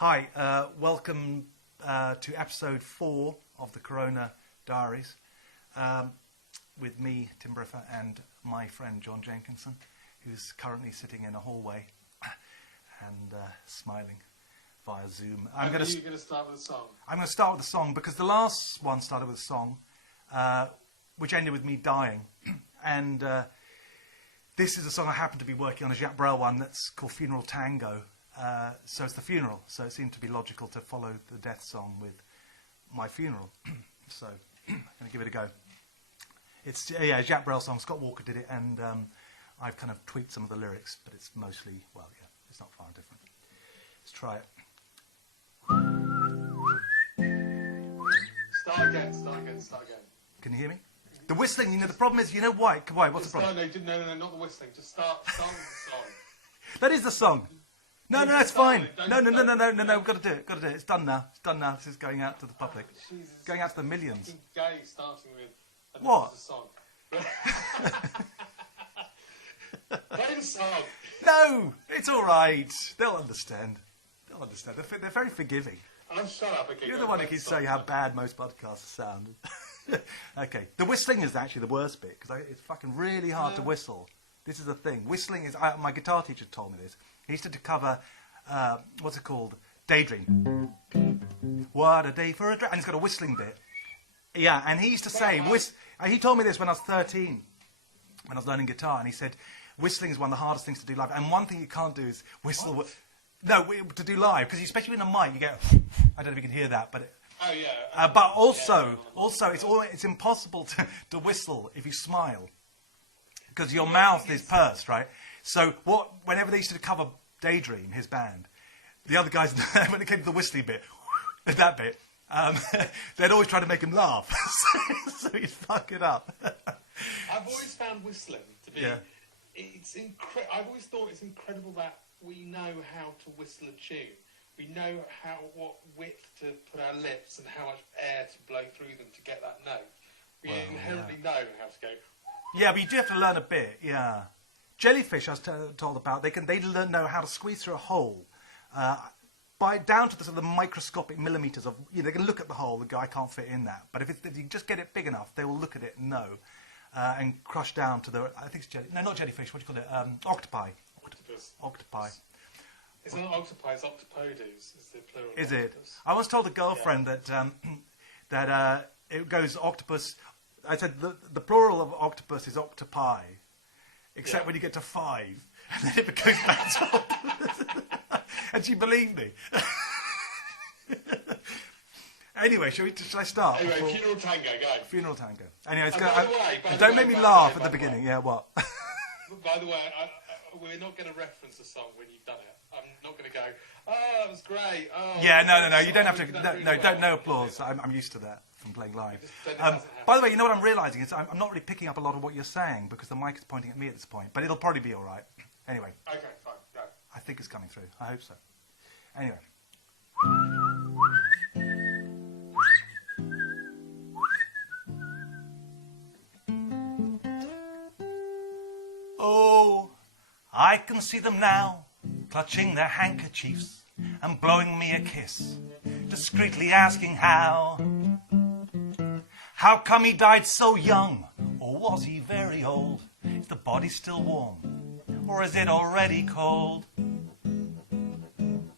Hi, welcome to episode 4 of the Corona Diaries with me, Tim Briffa, and my friend John Jenkinson, who's currently sitting in a hallway and smiling via Zoom. Are you going to start with a song? I'm going to start with a song because the last one started with a song which ended with me dying. And this is a song I happen to be working on, a Jacques Brel one that's called Funeral Tango. So it's the funeral, so it seemed to be logical to follow the death song with my funeral. So I'm going to give it a go. It's a Jacques Brel song. Scott Walker did it, and I've kind of tweaked some of the lyrics, but it's mostly, well, yeah, it's not far different. Let's try it. Start again. Can you hear me? The whistling, you know, the problem is, you know why? Why? What's the problem? No, not the whistling. Just start with the song. That is the song. No, it's fine. No, we've got to do it. It's done now. This is going out to the public. Jesus. Going out to the millions. Gay starting with what? A song. Play the song. No, it's all right. They'll understand. They're very forgiving. I'll shut up again. You're the one who keeps saying how bad most podcasts sound. Okay, the whistling is actually the worst bit because it's fucking really hard to whistle. This is the thing. Whistling is... my guitar teacher told me this. He used to cover, what's it called? Daydream. What a day for a dream. And he's got a whistling bit. Yeah, and he used to say... he told me this when I was 13, when I was learning guitar, and he said, whistling is one of the hardest things to do live. And one thing you can't do is whistle... What? No, to do live, because especially in a mic, you get... I don't know if you can hear that, but... Oh, yeah. But also, it's impossible to whistle if you smile. Because your mouth is pursed, right? So whenever they used to cover Daydream, his band, the other guys, when it came to the whistling bit, that bit, they'd always try to make him laugh. so he'd fuck it up. I've always found whistling to be... Yeah. I've always thought it's incredible that we know how to whistle a tune. We know what width to put our lips and how much air to blow through them to get that note. We inherently know how to go... Yeah, but you do have to learn a bit, yeah. Jellyfish, I was told about, they know how to squeeze through a hole down to the sort of microscopic millimeters of... they can look at the hole and go, I can't fit in that. But if you just get it big enough, they will look at it and know. And crush down to the... I think it's not jellyfish, what do you call it? Octopi. Octopi. It's not octopi, it's octopodus. It's the plural. Is it? I once told a girlfriend that it goes octopus... I said the plural of octopus is octopi, except when you get to 5, and then it goes back to octopus. And she believed me. Anyway, shall I start? Anyway, Funeral Tango, go. Funeral Tango. Anyway, don't make me laugh at the beginning. Yeah, what? By the way, we're not going to reference the song when you've done it. I'm not going to go, oh, that was great. Oh, yeah, no, you don't have to... No applause. I'm used to that from playing live. By the way, you know what I'm realising? Is I'm not really picking up a lot of what you're saying because the mic is pointing at me at this point. But it'll probably be all right. Anyway. Okay, fine, go. I think it's coming through. I hope so. Anyway. Oh, I can see them now, clutching their handkerchiefs and blowing me a kiss, discreetly asking how. How come he died so young, or was he very old? Is the body still warm, or is it already cold?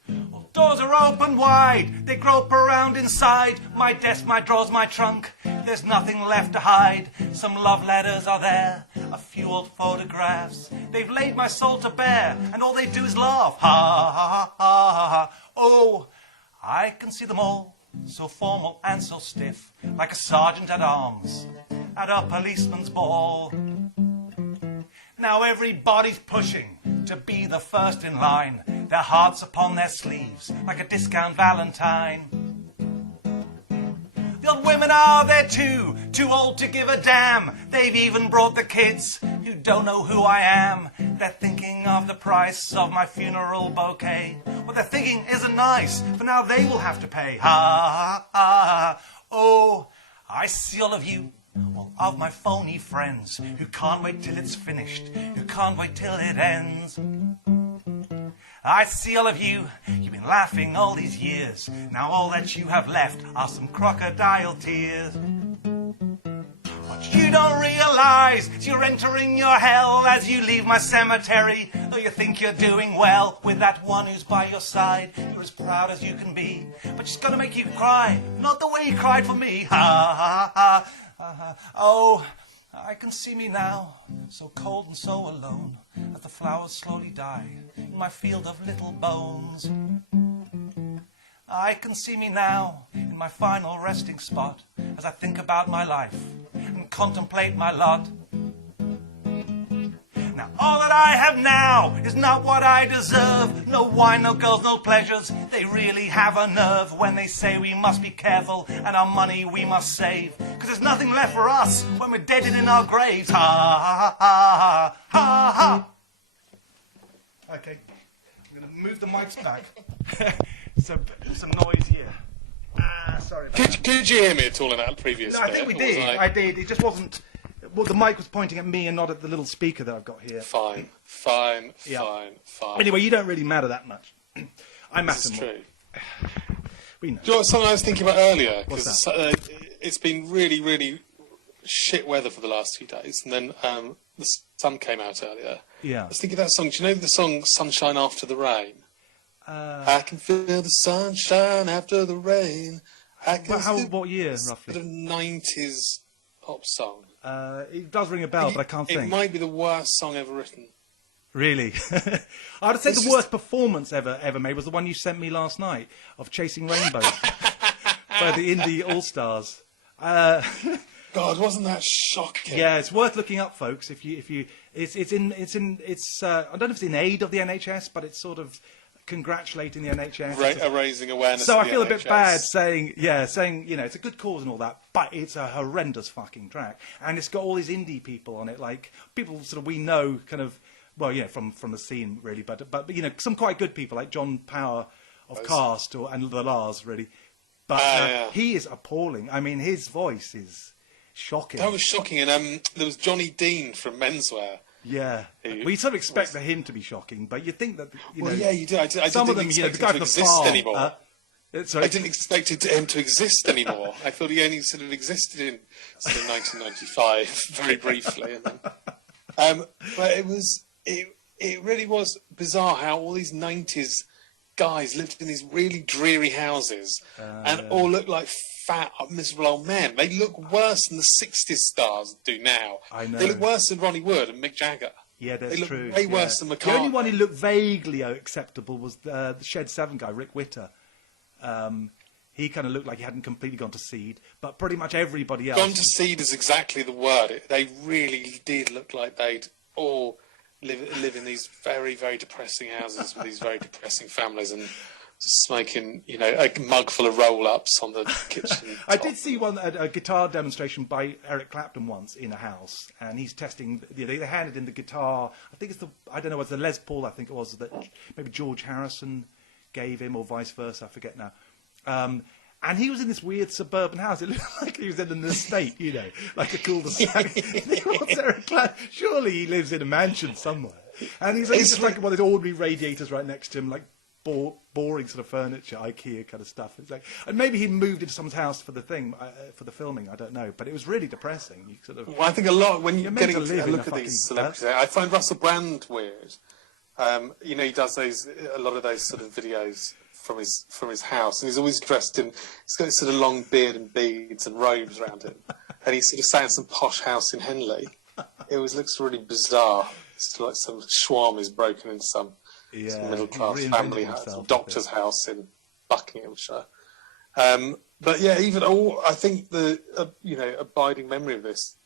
Well, doors are open wide, they grope around inside. My desk, my drawers, my trunk, there's nothing left to hide. Some love letters are there, a few old photographs. They've laid my soul to bare, and all they do is laugh. Ha, ha, ha, ha, ha, ha. Oh, I can see them all, so formal and so stiff, like a sergeant at arms at a policeman's ball. Now everybody's pushing to be the first in line, their hearts upon their sleeves, like a discount Valentine. The old women are there too old to give a damn. They've even brought the kids who don't know who I am. They're thinking of the price of my funeral bouquet. What they're thinking isn't nice, for now they will have to pay. Ha, ha, ha, ha. Oh, I see all of you, all of my phony friends, who can't wait till it's finished, who can't wait till it ends. I see all of you, you've been been laughing all these years. Now all that you have left are some crocodile tears. What you don't realise is you're entering your hell as you leave my cemetery. Though you think you're doing well with that one who's by your side. You're as proud as you can be, but she's gonna make you cry, not the way you cried for me. Ha ha ha ha ha. Oh, I can see me now, so cold and so alone, as the flowers slowly die in my field of little bones. I can see me now in my final resting spot, as I think about my life and contemplate my lot. Now all that I have now is not what I deserve. No wine, no girls, no pleasures. They really have a nerve when they say we must be careful and our money we must save. Cause there's nothing left for us when we're dead and in our graves. Ha ha ha ha ha. Okay, I'm going to move the mics back. Some noise here. Sorry about that. Could you hear me at all in that previous No, I think we did. I did. It just wasn't... Well, the mic was pointing at me and not at the little speaker that I've got here. Fine. Anyway, you don't really matter that much. I matter This is more. true. We know. Do you know what, something I was thinking about earlier? What's Because it's been really, really shit weather for the last few days, and then the sun came out earlier. Yeah. I was thinking of that song. Do you know the song "Sunshine After the Rain"? I can feel the sunshine after the rain. What year, roughly? Sort of 90s pop song. It does ring a bell, but I can't think. It might be the worst song ever written. Really? I would say the worst performance ever made was the one you sent me last night of Chasing Rainbows by the Indie All-Stars. God, wasn't that shocking? Yeah, it's worth looking up, folks. If you, it's I don't know if it's in aid of the NHS, but it's sort of congratulating the NHS. Raising awareness. So of I feel the a bit NHS. bad saying it's a good cause and all that, but it's a horrendous fucking track, and it's got all these indie people on it, like people sort of we know, kind of, well, from the scene really, but some quite good people like John Power of Cast and the Lars really, but he is appalling. I mean, his voice is shocking. That was shocking, and there was Johnny Dean from Menswear. Yeah, we sort of expect him to be shocking, but you think that yeah, you do. I some of them, didn't expect the guy him to from the exist farm, anymore. Sorry? I didn't expect him to exist anymore. I thought he only sort of existed in sort of 1995, very briefly. And then, but it really was bizarre how all these 90s guys lived in these really dreary houses and all looked like fat, miserable old men. They look worse than the 60s stars do now. I know. They look worse than Ronnie Wood and Mick Jagger. Yeah, that's they look true. Way worse than McCartney. The only one who looked vaguely acceptable was the Shed 7 guy, Rick Witter. He kind of looked like he hadn't completely gone to seed, but pretty much everybody else... Gone to seed is exactly the word. They really did look like they'd all live in these very, very depressing houses with these very depressing families and smoking, a mug full of roll-ups on the kitchen. I did see a guitar demonstration by Eric Clapton once in a house, and he's testing. They handed in the guitar. I think I don't know, it was the Les Paul. I think it was that maybe George Harrison gave him, or vice versa. I forget now. And he was in this weird suburban house. It looked like he was in an estate, like a cul-de-sac. What's Eric Clapton? Surely he lives in a mansion somewhere. And he's just like one of those ordinary radiators right next to him, like boring sort of furniture, IKEA kind of stuff. It's like, and maybe he moved into someone's house for the thing, for the filming. I don't know, but it was really depressing. You sort of. Well, I think a lot when you're getting a look at fucking these celebrities. I find Russell Brand weird. He does a lot of those sort of videos from his house, and he's always dressed in. He's got this sort of long beard and beads and robes around him, and he's sort of sat in some posh house in Henley. It always looks really bizarre. It's like some schwarm is broken into some middle-class family house, doctor's house in Buckinghamshire. But yeah, I think the abiding memory of this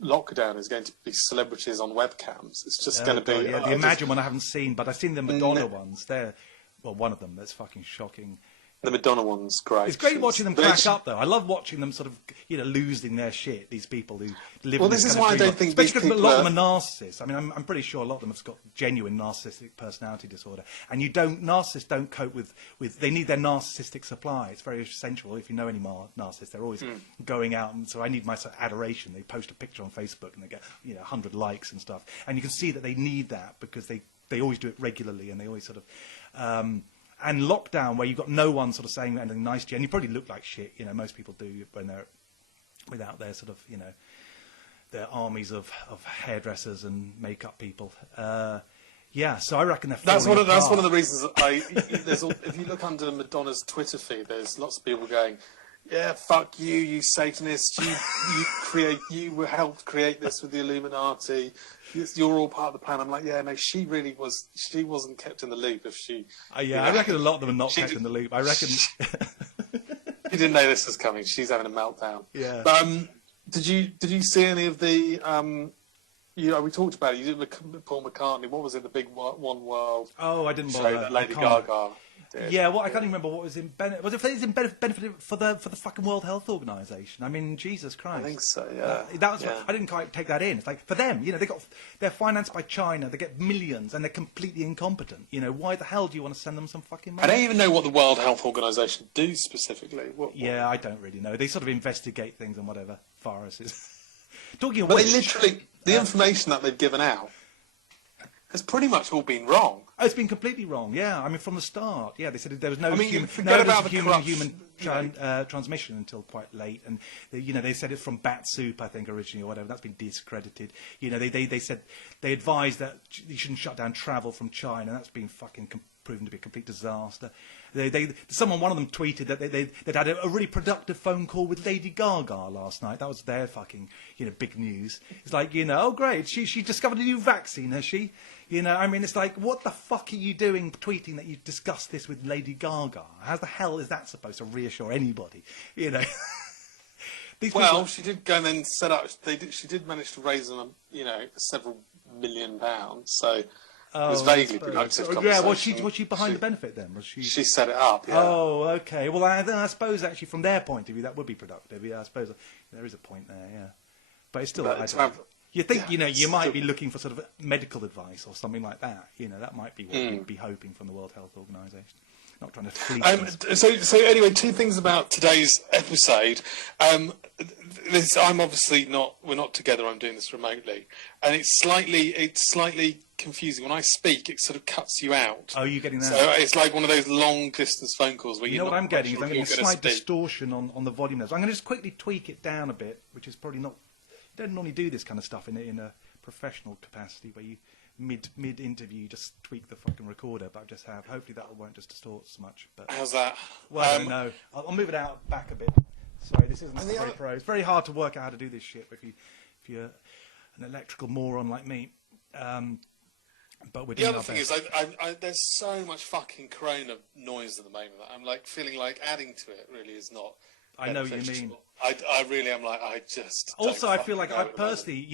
lockdown is going to be celebrities on webcams. It's just going to be. Yeah, the Imagine one I haven't seen, but I've seen the Madonna ones. They're one of them. That's fucking shocking. The Madonna one's great. It's great watching them crack up, though. I love watching them sort of, losing their shit. These people who live. Well, this is why I don't think especially because a lot of them are narcissists. I mean, I'm pretty sure a lot of them have got genuine narcissistic personality disorder, and narcissists don't cope with. They need their narcissistic supply. It's very essential. If you know any narcissists, they're always going out, and so I need my sort of adoration. They post a picture on Facebook and they get 100 likes and stuff, and you can see that they need that because they always do it regularly, and they always sort of. and lockdown where you've got no one sort of saying anything nice to you, and you probably look like shit. Most people do when they're without their sort of their armies of hairdressers and makeup people. So I reckon that's one of the reasons if you look under Madonna's Twitter feed, there's lots of people going, yeah, fuck you, you Satanist, you helped create this with the Illuminati, you're all part of the plan. I'm like, yeah, no, she wasn't kept in the loop if she... I reckon a lot of them are not kept in the loop. I reckon... She didn't know this was coming, she's having a meltdown. Yeah. But, did you see any of the... we talked about it, you did with Paul McCartney, what was it, the big One World... Oh, I didn't show bother. that Lady Gaga... Yeah, well, I can't even remember what was in benefit. Was it benefit for the fucking World Health Organization? I mean, Jesus Christ. I think so. Yeah. That was. I didn't quite take that in. It's like for them, they're financed by China. They get millions, and they're completely incompetent. Why the hell do you want to send them some fucking money? I don't even know what the World Health Organization do specifically. Yeah, I don't really know. They sort of investigate things and whatever viruses. Talking of but which, they literally the information that they've given out has pretty much all been wrong. Oh, it's been completely wrong. Yeah, I mean, from the start. Yeah, they said there was no human transmission until quite late, and they said it's from bat soup, I think, originally or whatever. That's been discredited. They said they advised that you shouldn't shut down travel from China. That's been fucking proven to be a complete disaster. One of them tweeted that they'd had a really productive phone call with Lady Gaga last night. That was their fucking big news. It's like oh great, she discovered a new vaccine, has she? I mean, it's like, what the fuck are you doing tweeting that you discussed this with Lady Gaga? How the hell is that supposed to reassure anybody? Well, she did go and then set up. She did manage to raise them, several £1 million. So it was vaguely productive. Yeah, was she behind the benefit then? Was she? She set it up. Yeah. Oh, okay. Well, I suppose actually from their point of view that would be productive. Yeah, I suppose there is a point there. Yeah, but it's still. You think you might be looking for sort of medical advice or something like that. That might be what you'd be hoping from the World Health Organization. Not trying to fleece. So anyway, two things about today's episode. I'm obviously not. We're not together. I'm doing this remotely, and it's slightly confusing. When I speak, it sort of cuts you out. Oh, you're getting that? So it's like one of those long distance phone calls where what I'm getting is I'm getting a slight distortion on the volume there. So I'm going to just quickly tweak it down a bit, which is probably not. You don't normally do this kind of stuff in a professional capacity where you mid interview just tweak the fucking recorder, but I just have. Hopefully that won't just distort so much. But how's that? Well, I don't know. I'll move it out back a bit. Sorry, this isn't very pro. It's very hard to work out how to do this shit if you're an electrical moron like me. But we're doing the other thing is, there's so much fucking corona noise at the moment that I'm like feeling like adding to it really is not. I know what you mean. I really am like, I just... Also, I feel like I personally,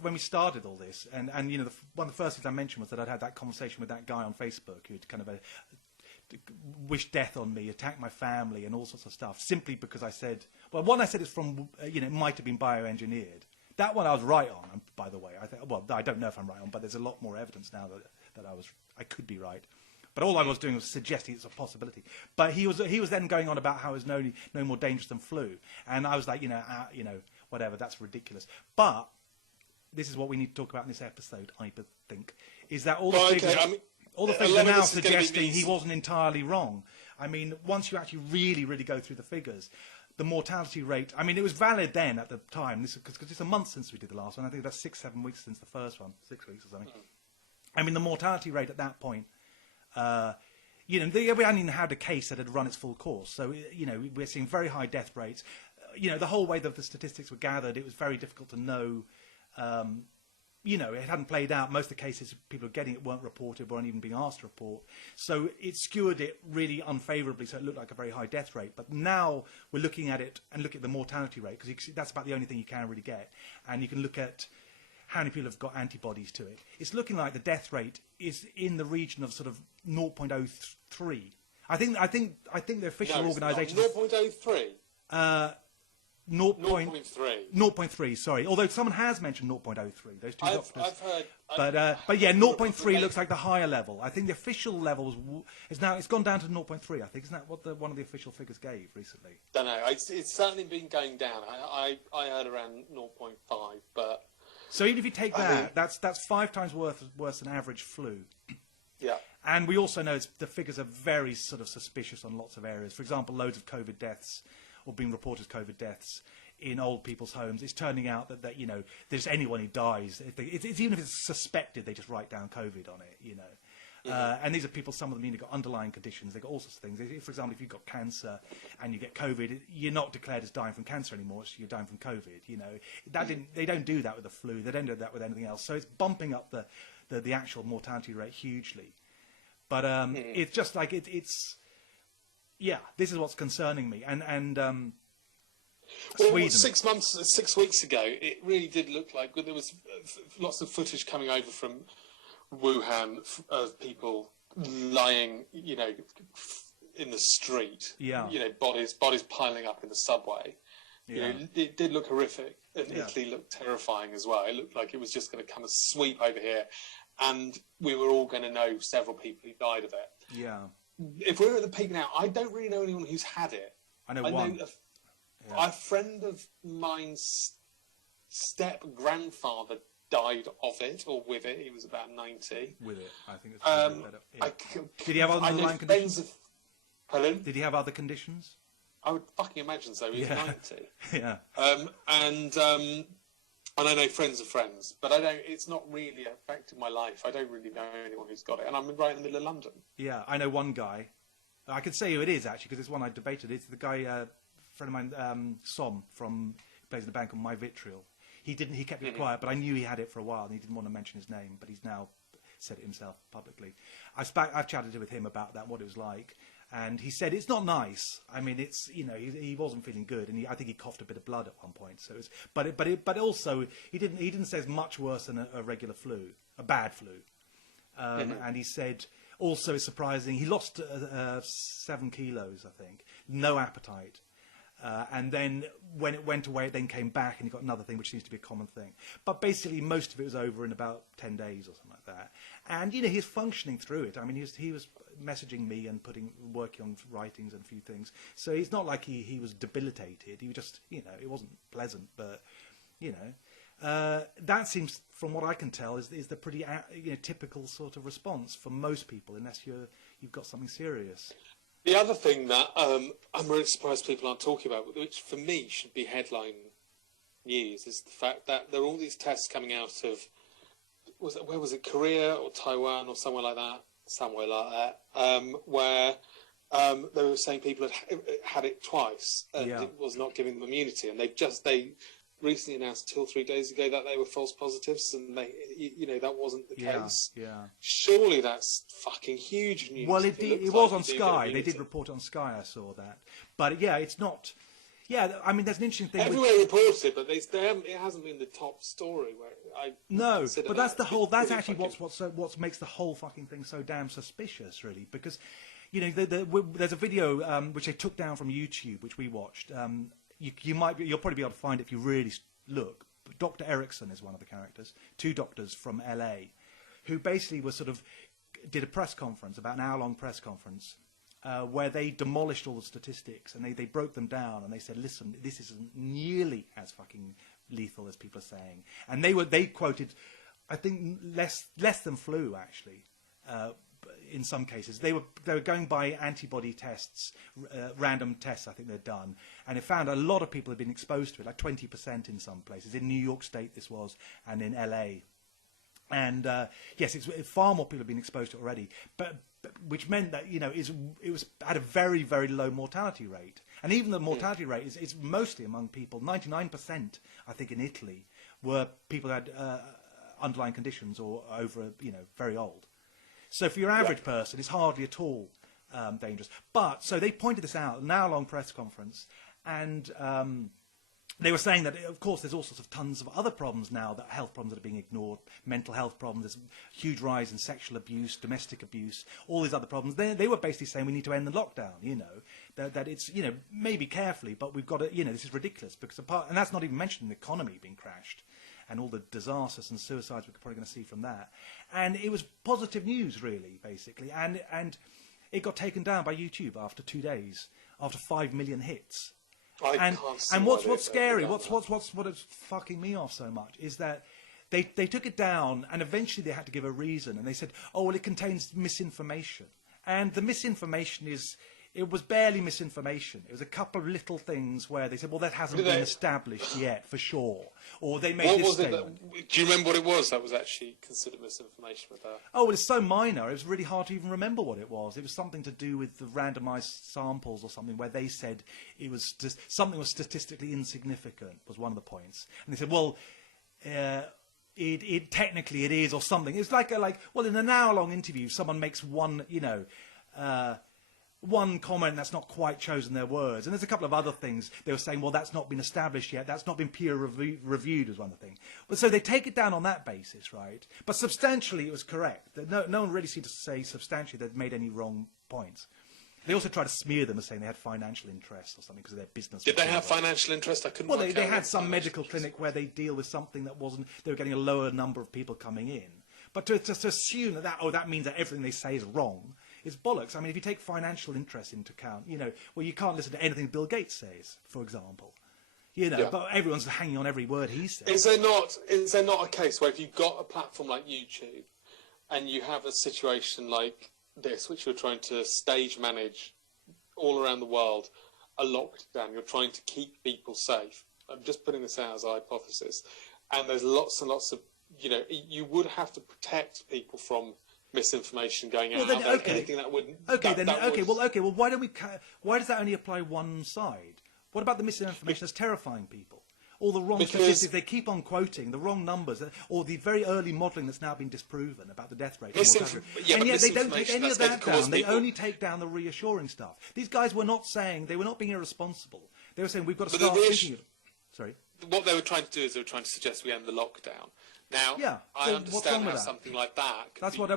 when we started all this, and one of the first things I mentioned was that I'd had that conversation with that guy on Facebook who'd kind of wished death on me, attacked my family, and all sorts of stuff, simply because I said... Well, one I said is from, it might have been bioengineered. That one I was right on, by the way. I don't know if I'm right on, but there's a lot more evidence now that I could be right. But all I was doing was suggesting it's a possibility. But he was then going on about how it's no more dangerous than flu, and I was like, whatever, that's ridiculous. But this is what we need to talk about in this episode, I think, is that all the figures are now suggesting he wasn't entirely wrong. I mean, once you actually really, really go through the figures, the mortality rate. I mean, it was valid then at the time. Because it's a month since we did the last one. I think about 6-7 weeks since the first one, 6 weeks or something. I mean, the mortality rate at that point. We hadn't even had a case that had run its full course. So, we're seeing very high death rates. The whole way that the statistics were gathered, it was very difficult to know. It hadn't played out. Most of the cases people were getting it weren't reported, weren't even being asked to report. So it skewed it really unfavourably, so it looked like a very high death rate. But now we're looking at it and look at the mortality rate, because that's about the only thing you can really get. And you can look at how many people have got antibodies to it. It's looking like the death rate is in the region of sort of 0.03. I think the official organisation... 0.03? 0.3, sorry. Although someone has mentioned 0.03. Those two doctors. I've heard... But yeah, 0.3 looks like the higher level. I think the official level it's gone down to 0.3, I think. Isn't that what one of the official figures gave recently? Don't know. It's certainly been going down. I heard around 0.5, but... So even if you take that's 5 times worse than average flu. Yeah. And we also know the figures are very sort of suspicious on lots of areas. For example, loads of COVID deaths, or being reported as COVID deaths, in old people's homes. It's turning out that you know, there's anyone who dies. It's even if it's suspected, they just write down COVID on it, you know. And these are people, some of them, you know, got underlying conditions. They've got all sorts of things. For example, if you've got cancer and you get COVID, you're not declared as dying from cancer anymore. You're dying from COVID, you know. They don't do that with the flu. They don't do that with anything else. So it's bumping up the actual mortality rate hugely. But it's just like it's yeah, this is what's concerning me. And well, Sweden. 6 weeks ago, it really did look like there was lots of footage coming over from Wuhan of people lying, you know, in the street. Yeah. You know, bodies piling up in the subway. Yeah. You know, it did look horrific, and Italy looked terrifying as well. It looked like it was just going to come and sweep over here, and we were all going to know several people who died of it. Yeah. If we're at the peak now, I don't really know anyone who's had it. I know one. A friend of mine's step-grandfather died of it, or with it. He was about 90. With it, I think it's better. Yeah. Did he have other underlying conditions? Pardon? Did he have other conditions? I would fucking imagine so. He was 90. Yeah. And I know friends of friends, but it's not really affected my life. I don't really know anyone who's got it, and I'm right in the middle of London. Yeah, I know one guy. I could say who it is, actually, because it's one I debated. It's the guy, friend of mine, Som, from plays in the bank on My Vitriol. He kept it quiet, but I knew he had it for a while, and he didn't want to mention his name, but he's now said it himself publicly. I've chatted with him about that, what it was like, and he said it's not nice. I mean, it's, you know, he wasn't feeling good, and I think he coughed a bit of blood at one point. So it's, but also he didn't say it's much worse than a regular flu, a bad flu. And he said also it's surprising he lost 7 kilos, I think, no appetite. And then when it went away, it then came back, and he got another thing, which seems to be a common thing. But basically, most of it was over in about 10 days or something like that. And, you know, he's functioning through it. I mean, he was messaging me and working on writings and a few things. So it's not like he was debilitated. He was just, you know, it wasn't pleasant, but, you know. That seems, from what I can tell, is the pretty typical sort of response for most people, unless you've got something serious. The other thing that I'm really surprised people aren't talking about, which for me should be headline news, is the fact that there are all these tests coming out of, where was it, Korea or Taiwan or somewhere like that, where they were saying people had it twice and it was not giving them immunity, and they recently announced 2 or 3 days ago that they were false positives, and that wasn't the case. Yeah. Surely that's fucking huge news. Well, it was on Sky. They did report it on Sky. I saw that, but yeah, it's not. Yeah, I mean, there's an interesting thing. Everywhere reports it, but it hasn't been the top story. But that's the whole. That's actually what makes the whole fucking thing so damn suspicious, really, because, you know, there's a video which they took down from YouTube, which we watched. You'll probably be able to find it if you really look. Dr. Erickson is one of the characters. 2 doctors from LA, who basically did a press conference, about an hour-long press conference, where they demolished all the statistics, and they broke them down, and they said, listen, this isn't nearly as fucking lethal as people are saying. And they quoted, I think, less than flu, actually. In some cases, they were going by antibody tests, random tests I think they'd done, and it found a lot of people had been exposed to it, like 20% in some places. In New York State this was, and in LA. And yes, it's far more people have been exposed to it already, but which meant that, you know, it was at a very, very low mortality rate. And even the mortality rate is mostly among people. 99%, I think, in Italy were people who had underlying conditions or over, you know, very old. So for your average person, it's hardly at all dangerous. But, so they pointed this out, an hour-long press conference, and they were saying that, of course, there's all sorts of tons of other problems now, that health problems that are being ignored, mental health problems, there's a huge rise in sexual abuse, domestic abuse, all these other problems. They were basically saying we need to end the lockdown, you know, that it's, you know, maybe carefully, but we've got to, you know, this is ridiculous, because and that's not even mentioning the economy being crashed, and all the disasters and suicides we're probably going to see from that. And it was positive news, really, basically. And it got taken down by YouTube after 2 days, after 5 million hits. And what's scary, what is fucking me off so much, is that they took it down, and eventually they had to give a reason, and they said, oh, well, it contains misinformation. And the misinformation it was barely misinformation. It was a couple of little things where they said, well, that hasn't been established yet, for sure. Or they made this statement. Do you remember what it was that was actually considered misinformation with that? Oh, well, it's so minor, it was really hard to even remember what it was. It was something to do with the randomised samples or something, where they said it was just, something was statistically insignificant, was one of the points. And they said, well, it technically it is, or something. It's like well, in an hour-long interview, someone makes one, one comment that's not quite chosen their words. And there's a couple of other things they were saying, well, that's not been established yet, that's not been peer reviewed, was one of the things. But so they take it down on that basis, right? But substantially it was correct. No one really seemed to say substantially they'd made any wrong points. They also tried to smear them as saying they had financial interests or something because of their business. Did they have financial interest? I couldn't work out. Well, they had some medical clinic where they deal with something that wasn't, they were getting a lower number of people coming in. But to assume that means that everything they say is wrong, is bollocks. I mean, if you take financial interest into account, well, you can't listen to anything Bill Gates says, for example. But everyone's hanging on every word he says. Is there not a case where if you've got a platform like YouTube and you have a situation like this, which you're trying to stage manage all around the world, a lockdown, you're trying to keep people safe. I'm just putting this out as a hypothesis. And there's lots and lots of, you would have to protect people from misinformation going out. Well, then, anything that wouldn't. Well, why does that only apply one side? What about the misinformation that's terrifying people? All the wrong statistics they keep on quoting, the wrong numbers, or the very early modelling that's now been disproven about the death rate. And yet they don't take any of that down. They only take down the reassuring stuff. These guys were not saying, they were not being irresponsible. They were saying, we've got to start thinking. Sorry. What they were trying to do is they were trying to suggest we end the lockdown. Now, I understand how something like that. That's what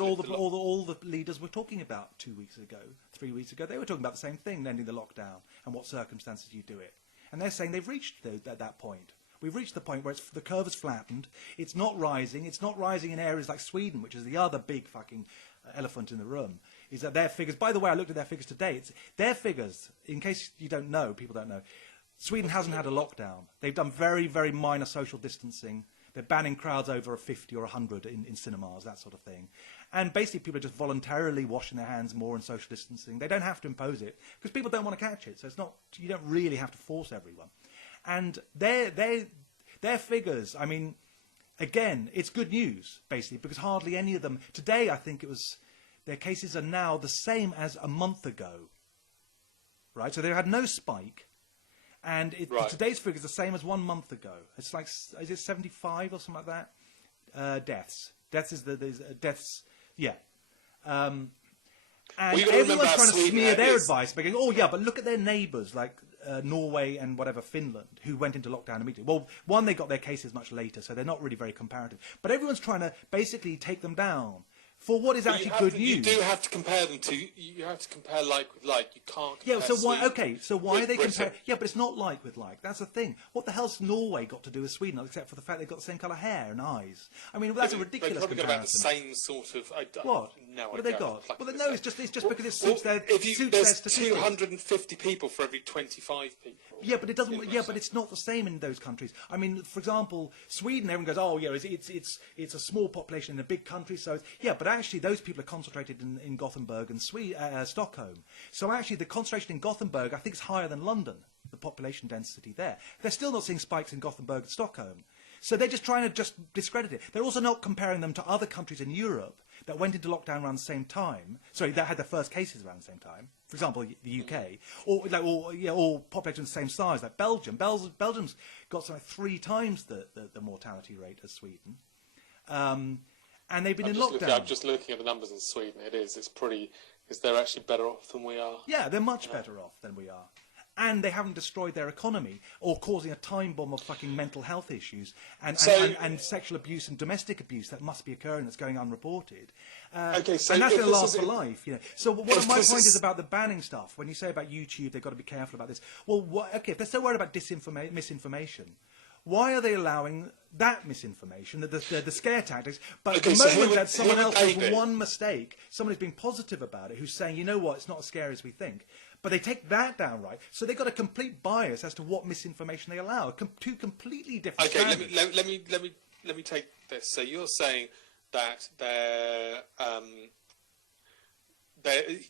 all the leaders were talking about 2 weeks ago, 3 weeks ago. They were talking about the same thing, ending the lockdown, and what circumstances you do it. And they're saying they've reached that point. We've reached the point where the curve has flattened. It's not rising. It's not rising in areas like Sweden, which is the other big fucking elephant in the room. Is that their figures? By the way, I looked at their figures today. It's their figures. In case you don't know, people don't know. Sweden hasn't had a lockdown. They've done very, very minor social distancing. They're banning crowds over 50 or 100 in cinemas, that sort of thing. And basically people are just voluntarily washing their hands more and social distancing. They don't have to impose it because people don't want to catch it. So it's not, you don't really have to force everyone. And their figures, I mean, again, it's good news, basically, because hardly any of them, today I think it was, their cases are now the same as a month ago. Right? So they had no spike. And today's figure is the same as 1 month ago. It's like, is it 75 or something like that? Deaths. Deaths is deaths. Yeah. And everyone's trying to smear their advice by going, oh yeah, but look at their neighbours like Norway and whatever, Finland, who went into lockdown immediately. Well, one, they got their cases much later, so they're not really very comparative. But everyone's trying to basically take them down. For what is actually good news. You do have to compare them to. You have to compare like with like. You can't. Yeah. So why? Okay. So why are they comparing? Yeah, but it's not like with like. That's the thing. What the hell's Norway got to do with Sweden, except for the fact they've got the same colour hair and eyes? I mean, that's a ridiculous comparison. They've probably got about the same sort of. What? No, what have they got? Well, no, it's just because it suits their. There's 250 people for every 25 people. Yeah, but it doesn't. Yeah, but it's not the same in those countries. I mean, for example, Sweden. Everyone goes, oh, yeah, it's a small population in a big country, so yeah. But actually, those people are concentrated in Gothenburg and Stockholm. So actually, the concentration in Gothenburg, I think, is higher than London. The population density there. They're still not seeing spikes in Gothenburg and Stockholm. So they're just trying to just discredit it. They're also not comparing them to other countries in Europe that went into lockdown around the same time. Sorry, that had their first cases around the same time. For example, the UK, or population the same size, like Belgium. Belgium's got something like 3 times the mortality rate as Sweden, and they've been in lockdown. I'm just looking at the numbers in Sweden. It's pretty. They're actually better off than we are. Yeah, they're much better off than we are. And they haven't destroyed their economy or causing a time bomb of fucking mental health issues and sexual abuse and domestic abuse that must be occurring that's going unreported. Okay, so and that's going to last for life. You know. So what my point is about the banning stuff, when you say about YouTube, they've got to be careful about this. Well, if they're so worried about misinformation, why are they allowing that misinformation, the scare tactics? But at the moment that someone else with one mistake, someone who's being positive about it, who's saying, you know what, it's not as scary as we think. But they take that down, right? So they've got a complete bias as to what misinformation they allow. Two completely different standards. Let me let me take this. So you're saying that they're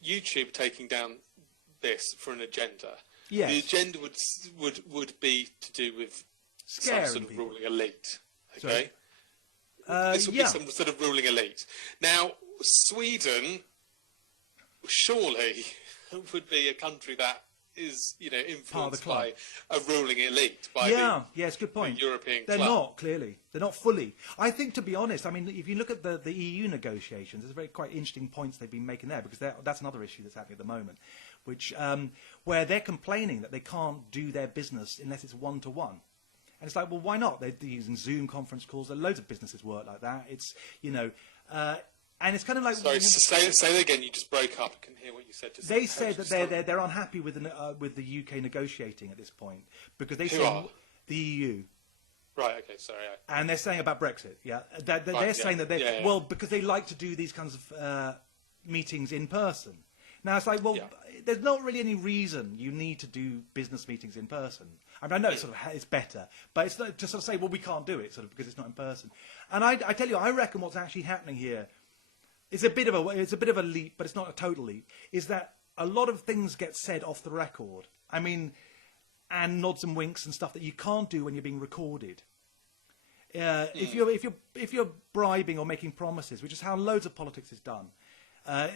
YouTube taking down this for an agenda. Yes. The agenda would be to do with Scaring some sort of people. ruling elite. Sorry? Okay. This would Yeah. be some sort of ruling elite. Now, Sweden, surely, would be a country that is, influenced by a ruling elite, by yeah, it's a good point. the European They're club. not, clearly. They're not fully. I think, to be honest, I mean, if you look at the EU negotiations, there's quite interesting points they've been making there, because that's another issue that's happening at the moment, which where they're complaining that they can't do their business unless it's one-to-one. And it's like, well, why not? They're using Zoom conference calls. Loads of businesses work like that. It's, and it's kind of like... Sorry, say that again. You just broke up. I couldn't hear what you said. They said that they're unhappy with the UK negotiating at this point, because they say are? the EU. Right, okay, sorry. And they're saying about Brexit, yeah. They're saying that well, because they like to do these kinds of meetings in person. Now, it's like, well, there's not really any reason you need to do business meetings in person. I mean, I know it's better, but it's not to sort of say, well, we can't do it, because it's not in person. And I tell you, I reckon what's actually happening here is a bit of a leap, but it's not a total leap, is that a lot of things get said off the record. I mean, and nods and winks and stuff that you can't do when you're being recorded. If you're bribing or making promises, which is how loads of politics is done,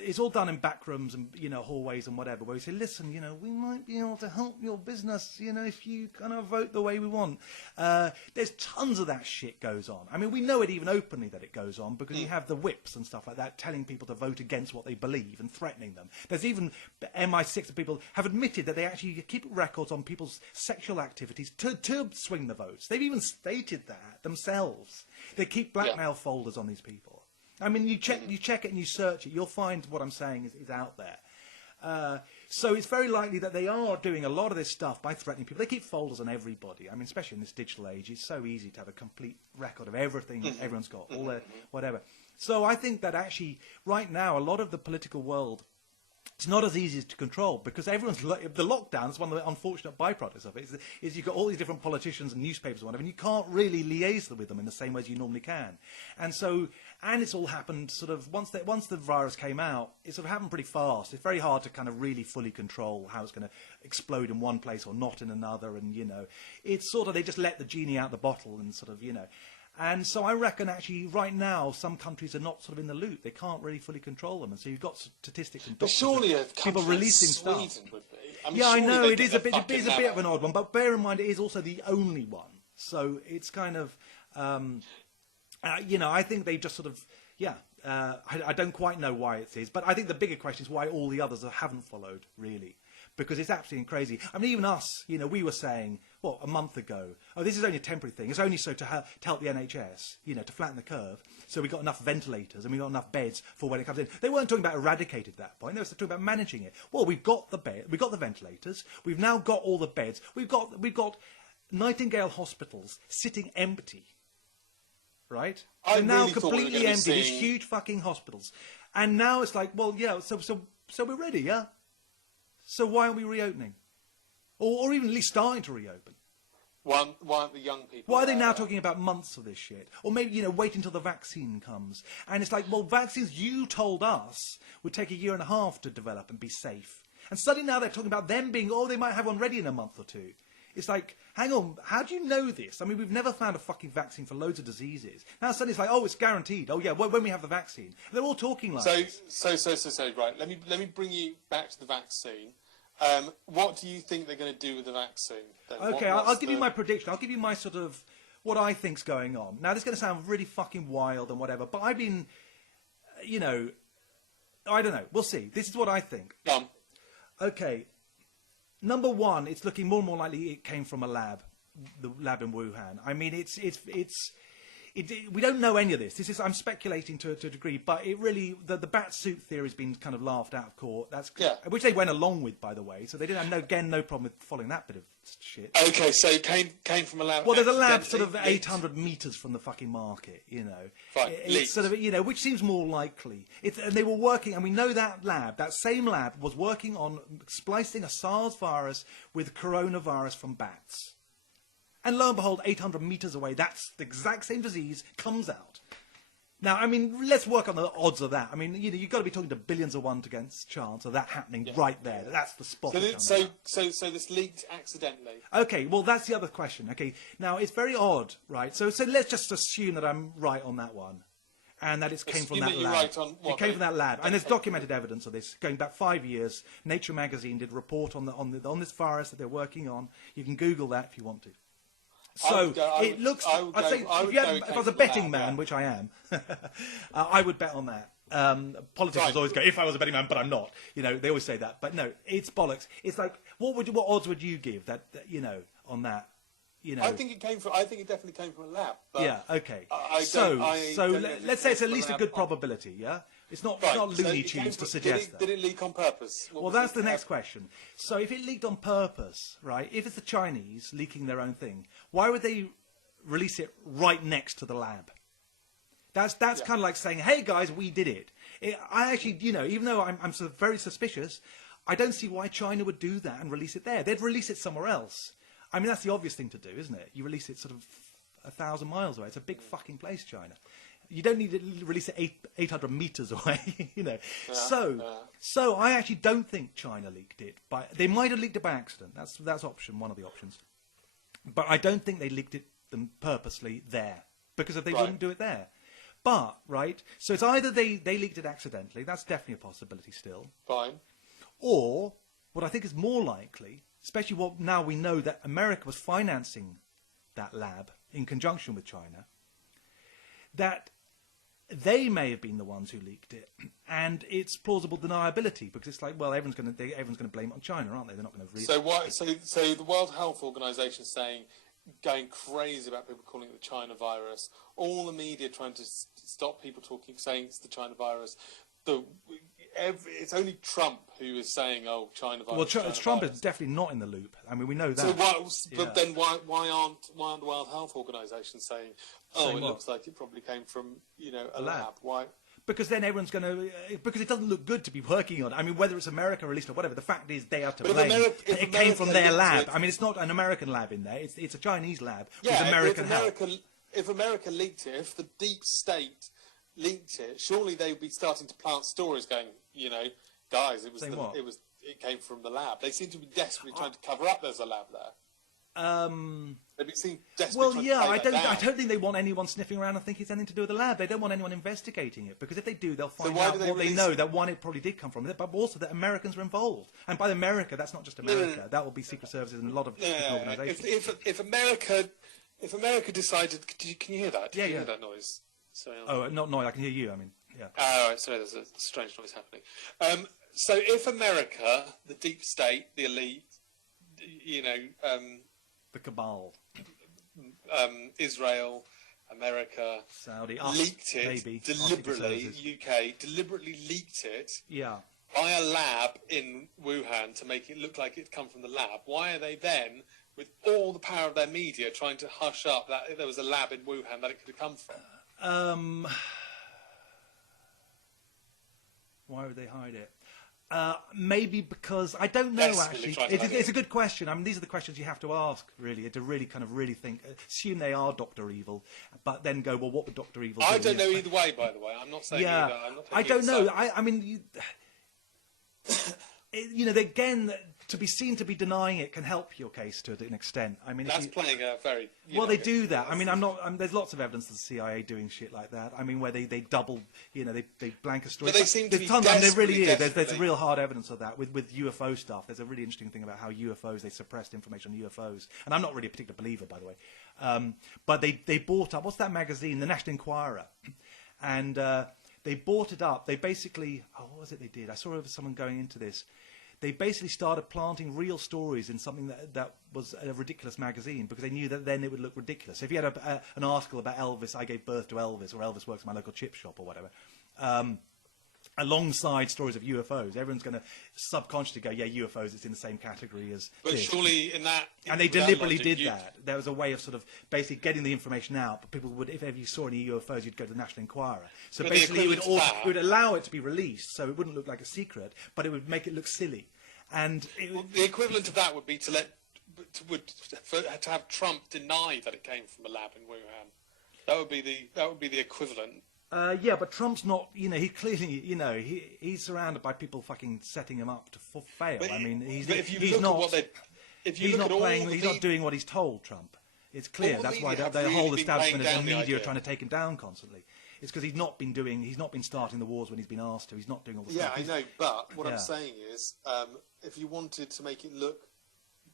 it's all done in back rooms and hallways and whatever, where we say, listen, we might be able to help your business, if you kind of vote the way we want. There's tons of that shit goes on. I mean, we know it even openly that it goes on, because you have the whips and stuff like that telling people to vote against what they believe and threatening them. There's even MI6 people have admitted that they actually keep records on people's sexual activities to swing the votes. They've even stated that themselves. They keep blackmail folders on these people. I mean, you check it and you search it, you'll find what I'm saying is out there. So it's very likely that they are doing a lot of this stuff by threatening people. They keep folders on everybody. I mean, especially in this digital age, it's so easy to have a complete record of everything everyone's got, all their whatever. So I think that actually, right now, a lot of the political world, it's not as easy to control, because the lockdown is one of the unfortunate byproducts of it, is you've got all these different politicians and newspapers and whatever, and you can't really liaise with them in the same way as you normally can. And it's all happened sort of, once the virus came out, it sort of happened pretty fast. It's very hard to kind of really fully control how it's going to explode in one place or not in another, and, it's sort of, they just let the genie out the bottle and sort of, And so I reckon actually right now some countries are not sort of in the loop. They can't really fully control them. And so you've got statistics and But surely a people country releasing like Sweden stuff. would be. I mean, Yeah, I surely know, they'd it get is a their bit fucking of an odd one. But bear in mind, it is also the only one. So it's kind of, I think they just sort of, I don't quite know why it is. But I think the bigger question is why all the others haven't followed, really. Because it's absolutely crazy. I mean, even us, we were saying, a month ago, this is only a temporary thing. It's only so to help the NHS, to flatten the curve. So we got enough ventilators and we got enough beds for when it comes in. They weren't talking about eradicating at that point. They were talking about managing it. Well, we've got the ventilators. We've now got all the beds. We've got Nightingale hospitals sitting empty. Right? I They're now really thought we were completely gonna be empty. These seeing- huge fucking hospitals. And now it's like, so we're ready, yeah? So why aren't we reopening? Or even at least starting to reopen? Why aren't the young people... Why are they now talking about months of this shit? Or maybe, wait until the vaccine comes. And it's like, well, vaccines you told us would take a year and a half to develop and be safe. And suddenly now they're talking about them being, they might have one ready in a month or two. It's like, hang on, how do you know this? I mean, we've never found a fucking vaccine for loads of diseases. Now suddenly it's like, it's guaranteed. Oh yeah, when we have the vaccine. They're all talking like this. So, right, let me bring you back to the vaccine. What do you think they're going to do with the vaccine? Then? Okay, I'll give you my prediction. I'll give you my sort of what I think's going on. Now, this is going to sound really fucking wild and whatever, but I've been, I don't know. We'll see. This is what I think. Okay. Number one, it's looking more and more likely it came from a lab, the lab in Wuhan. I mean, we don't know any of this. I'm speculating to a degree, but it really, the bat suit theory has been kind of laughed out of court. Which they went along with, by the way. So they didn't have no problem with following that bit of shit. Okay, so it came from a lab. Well, there's a lab sort of 800 metres from the fucking market, Fine, It's sort of, which seems more likely. And they were working, and we know that same lab was working on splicing a SARS virus with coronavirus from bats. And lo and behold, 800 meters away, that's the exact same disease comes out. Now, I mean, let's work on the odds of that. I mean, you've got to be talking to billions of 1 against chance of that happening right there. That's the spot. So this leaked accidentally. Okay, well, that's the other question. Okay, now it's very odd, right? So let's just assume that I'm right on that one, and that it came from that lab. Right on what, it came from that lab, and there's documented evidence of this going back 5 years. Nature magazine did a report on this virus that they're working on. You can Google that if you want to. So it looks. I'd say if I was a betting man, which I am, I would bet on that. Politicians always go, "If I was a betting man," but I'm not. They always say that. But no, it's bollocks. It's like, what odds would you give that on that? I think it definitely came from a lab. But yeah. Okay. So let's say it's at least a good probability. Yeah. It's not Looney Tunes to suggest that. Did it leak on purpose? Well, that's the next question. So if it leaked on purpose, right? If it's the Chinese leaking their own thing, why would they release it right next to the lab? That's kind of like saying, "Hey guys, we did it." I actually, even though I'm sort of very suspicious, I don't see why China would do that and release it there. They'd release it somewhere else. I mean, that's the obvious thing to do, isn't it? You release it sort of 1,000 miles away. It's a big fucking place, China. You don't need to release it 800 meters away, So I actually don't think China leaked it. They might have leaked it by accident. That's one of the options. But I don't think they leaked them purposely there, because if they wouldn't do it there. But, right, so it's either they leaked it accidentally. That's definitely a possibility still. Fine. Or, what I think is more likely, especially now we know that America was financing that lab in conjunction with China, that they may have been the ones who leaked it, and it's plausible deniability, because it's like, well, everyone's going to blame it on China, aren't they? They're not going to. So the World Health Organization is going crazy about people calling it the China virus. All the media trying to stop people saying it's the China virus. It's only Trump who is saying, "Oh, China virus." Well, Trump is definitely not in the loop. I mean, we know that. But then why aren't the World Health Organization saying, "Oh, it looks like it probably came from a lab"? Why? Because then everyone's going to... Because it doesn't look good to be working on it. I mean, whether it's America released or whatever, the fact is they have to blame. It came from their lab. I mean, it's not an American lab in there. It's a Chinese lab with American help. If America leaked it, if the deep state leaked it, surely they would be starting to plant stories going, guys, it came from the lab. They seem to be desperately trying to cover up there's a lab there. They seem desperately I don't think they want anyone sniffing around and think it's anything to do with the lab. They don't want anyone investigating it, because if they do, they'll find out what they know, that one, it probably did come from it, but also that Americans were involved. And by America, that's not just America. That will be Secret Services and a lot of different organisations. If America decided... Can you hear that? Can you hear that noise? Sorry, not noise, I can hear you, I mean, yeah. Oh, right, sorry, there's a strange noise happening. So if America, the deep state, the elite, the cabal, Israel, America, Saudi, leaked it maybe, deliberately, UK deliberately leaked it by a lab in Wuhan to make it look like it come from the lab. Why are they then, with all the power of their media, trying to hush up that there was a lab in Wuhan that it could have come from? Why would they hide it? Maybe because I don't know. Actually, it's a good question. I mean, these are the questions you have to ask, really, to really kind of really think. Assume they are Dr. Evil, but then go, well, what would Dr. Evil do? I don't know either way. By the way, I'm not saying either. I don't know. I mean, again, to be seen to be denying it can help your case to an extent. I mean, that's playing a very... they do that. I mean, there's lots of evidence of the CIA doing shit like that. I mean, where they double, they blank a story. But they seem to be there really is. There's real hard evidence of that with UFO stuff. There's a really interesting thing about how UFOs, they suppressed information on UFOs. And I'm not really a particular believer, by the way. But they bought up, what's that magazine? The National Enquirer. And they bought it up. They basically, what was it they did? I saw someone going into this. They basically started planting real stories in something that was a ridiculous magazine, because they knew that then it would look ridiculous. If you had an article about Elvis, I gave birth to Elvis, or Elvis works in my local chip shop, or whatever, alongside stories of UFOs, everyone's going to subconsciously go, yeah, UFOs, it's in the same category as But surely in that... And they deliberately did that. There was a way of sort of basically getting the information out, but people would, if ever you saw any UFOs, you'd go to the National Enquirer. So basically it would allow it to be released, so it wouldn't look like a secret, but it would make it look silly. And the equivalent of that would be to let to have Trump deny that it came from a lab in Wuhan. That would be the equivalent. Yeah, but Trump's not. He clearly, he's surrounded by people fucking setting him up to fail. But, I mean, he's not doing what he's told. Trump. It's clear. That's why the whole establishment and the media are trying to take him down constantly. It's because he's not been starting the wars when he's been asked to. He's not doing all the stuff. Yeah, I know. But what I'm saying is, if you wanted to make it look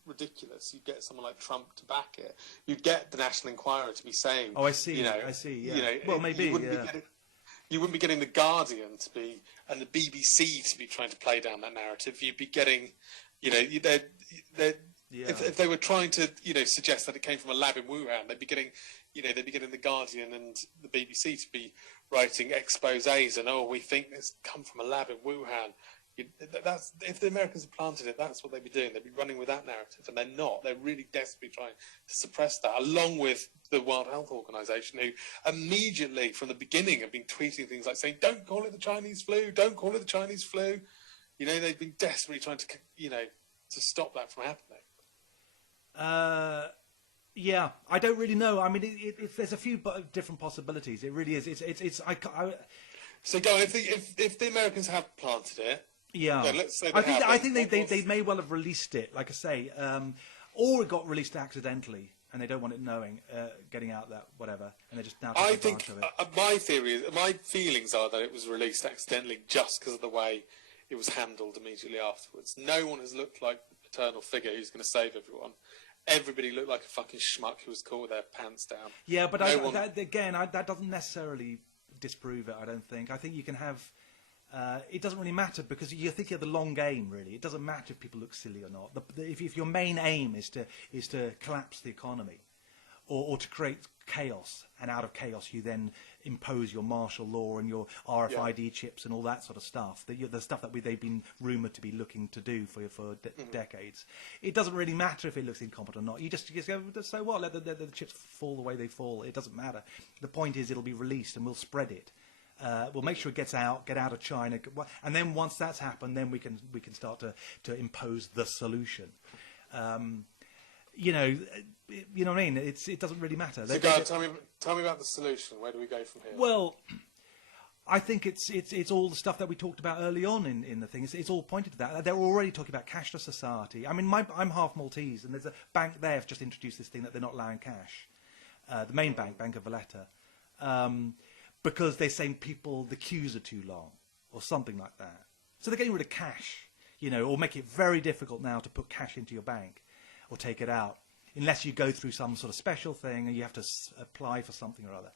ridiculous, you'd get someone like Trump to back it. You'd get the National Enquirer to be saying, "Oh, I see. I see. Yeah. Well, maybe. You wouldn't be getting the Guardian to be and the BBC to be trying to play down that narrative. You'd be getting, if they were trying to, suggest that it came from a lab in Wuhan, they'd be getting the Guardian and the BBC to be writing exposés and we think it's come from a lab in Wuhan. That's if the Americans had planted it, that's what they'd be doing. They'd be running with that narrative, and they're not. They're really desperately trying to suppress that, along with the World Health Organization, who immediately from the beginning have been tweeting things like saying, "Don't call it the Chinese flu. Don't call it the Chinese flu." They've been desperately trying to, to stop that from happening. Yeah, I don't really know. I mean, there's a few different possibilities. It really is. So, go on, if the Americans have planted it. Yeah, let's say I think they may well have released it, like I say, or it got released accidentally, and they don't want it getting out that whatever, and they just now. I think my feelings are that it was released accidentally just because of the way it was handled immediately afterwards. No one has looked like the paternal figure who's going to save everyone. Everybody looked like a fucking schmuck who was caught with their pants down. Yeah, but that doesn't necessarily disprove it. I don't think. I think you can have. It doesn't really matter because you're thinking of the long game. Really, it doesn't matter if people look silly or not. If your main aim is to collapse the economy, or to create chaos, and out of chaos you then impose your martial law and your RFID chips and all that sort of stuff. The stuff that they've been rumoured to be looking to do for decades. It doesn't really matter if it looks incompetent or not. You just go, so what? Let the chips fall the way they fall. It doesn't matter. The point is, it'll be released and we'll spread it. We'll make sure it get out of China, and then once that's happened, then we can start to impose the solution. You know what I mean? It doesn't really matter. So, guys, tell me about the solution. Where do we go from here? Well, I think it's all the stuff that we talked about early on in the thing. It's all pointed to that. They're already talking about cashless society. I mean, I'm half Maltese, and there's a bank there have just introduced this thing that they're not allowing cash. The main bank, Bank of Valletta. Because they're saying the queues are too long, or something like that. So they're getting rid of cash, or make it very difficult now to put cash into your bank, or take it out, unless you go through some sort of special thing and you have to apply for something or other.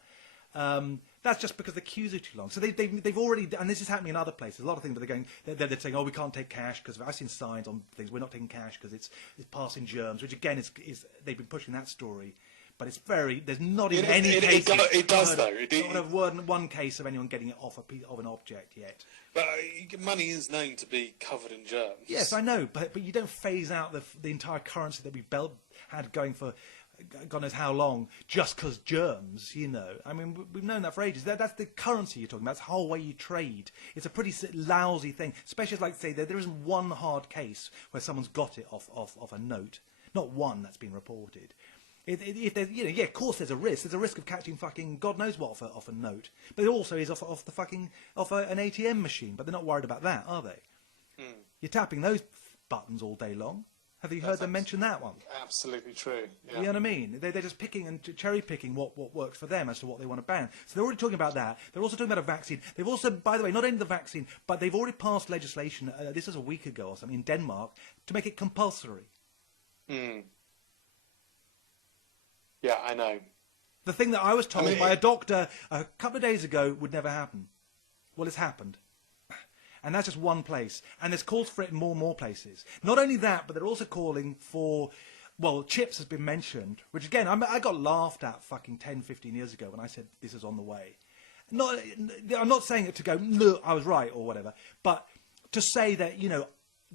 That's just because the queues are too long. So they've already, and this is happening in other places, a lot of things, but they're saying, we can't take cash because I've seen signs on things, we're not taking cash because it's passing germs, which again is they've been pushing that story. But there's not even any case. It does, though. One case of anyone getting it off of an object yet. But money is known to be covered in germs. Yes, I know, but you don't phase out the entire currency that we've had going for God knows how long just because germs, I mean, we've known that for ages. That's the currency you're talking about. That's the whole way you trade. It's a pretty lousy thing. Especially, like, say, there isn't one hard case where someone's got it off a note. Not one that's been reported. If there's, of course there's a risk. There's a risk of catching fucking God knows what off a note. But it also is off an ATM machine. But they're not worried about that, are they? You're tapping those buttons all day long. Have you heard them mention that one? Absolutely true. Yeah. You know what I mean? They're just picking and cherry picking what works for them as to what they want to ban. So they're already talking about that. They're also talking about a vaccine. They've also, by the way, not only the vaccine, but they've already passed legislation. This was a week ago or something in Denmark to make it compulsory. Yeah, I know. The thing that I was told by a doctor a couple of days ago would never happen. Well, it's happened. And that's just one place. And there's calls for it in more and more places. Not only that, but they're also calling for, chips has been mentioned, which again, I got laughed at fucking 10, 15 years ago when I said this is on the way. I'm not saying it to go, look, I was right or whatever, but to say that,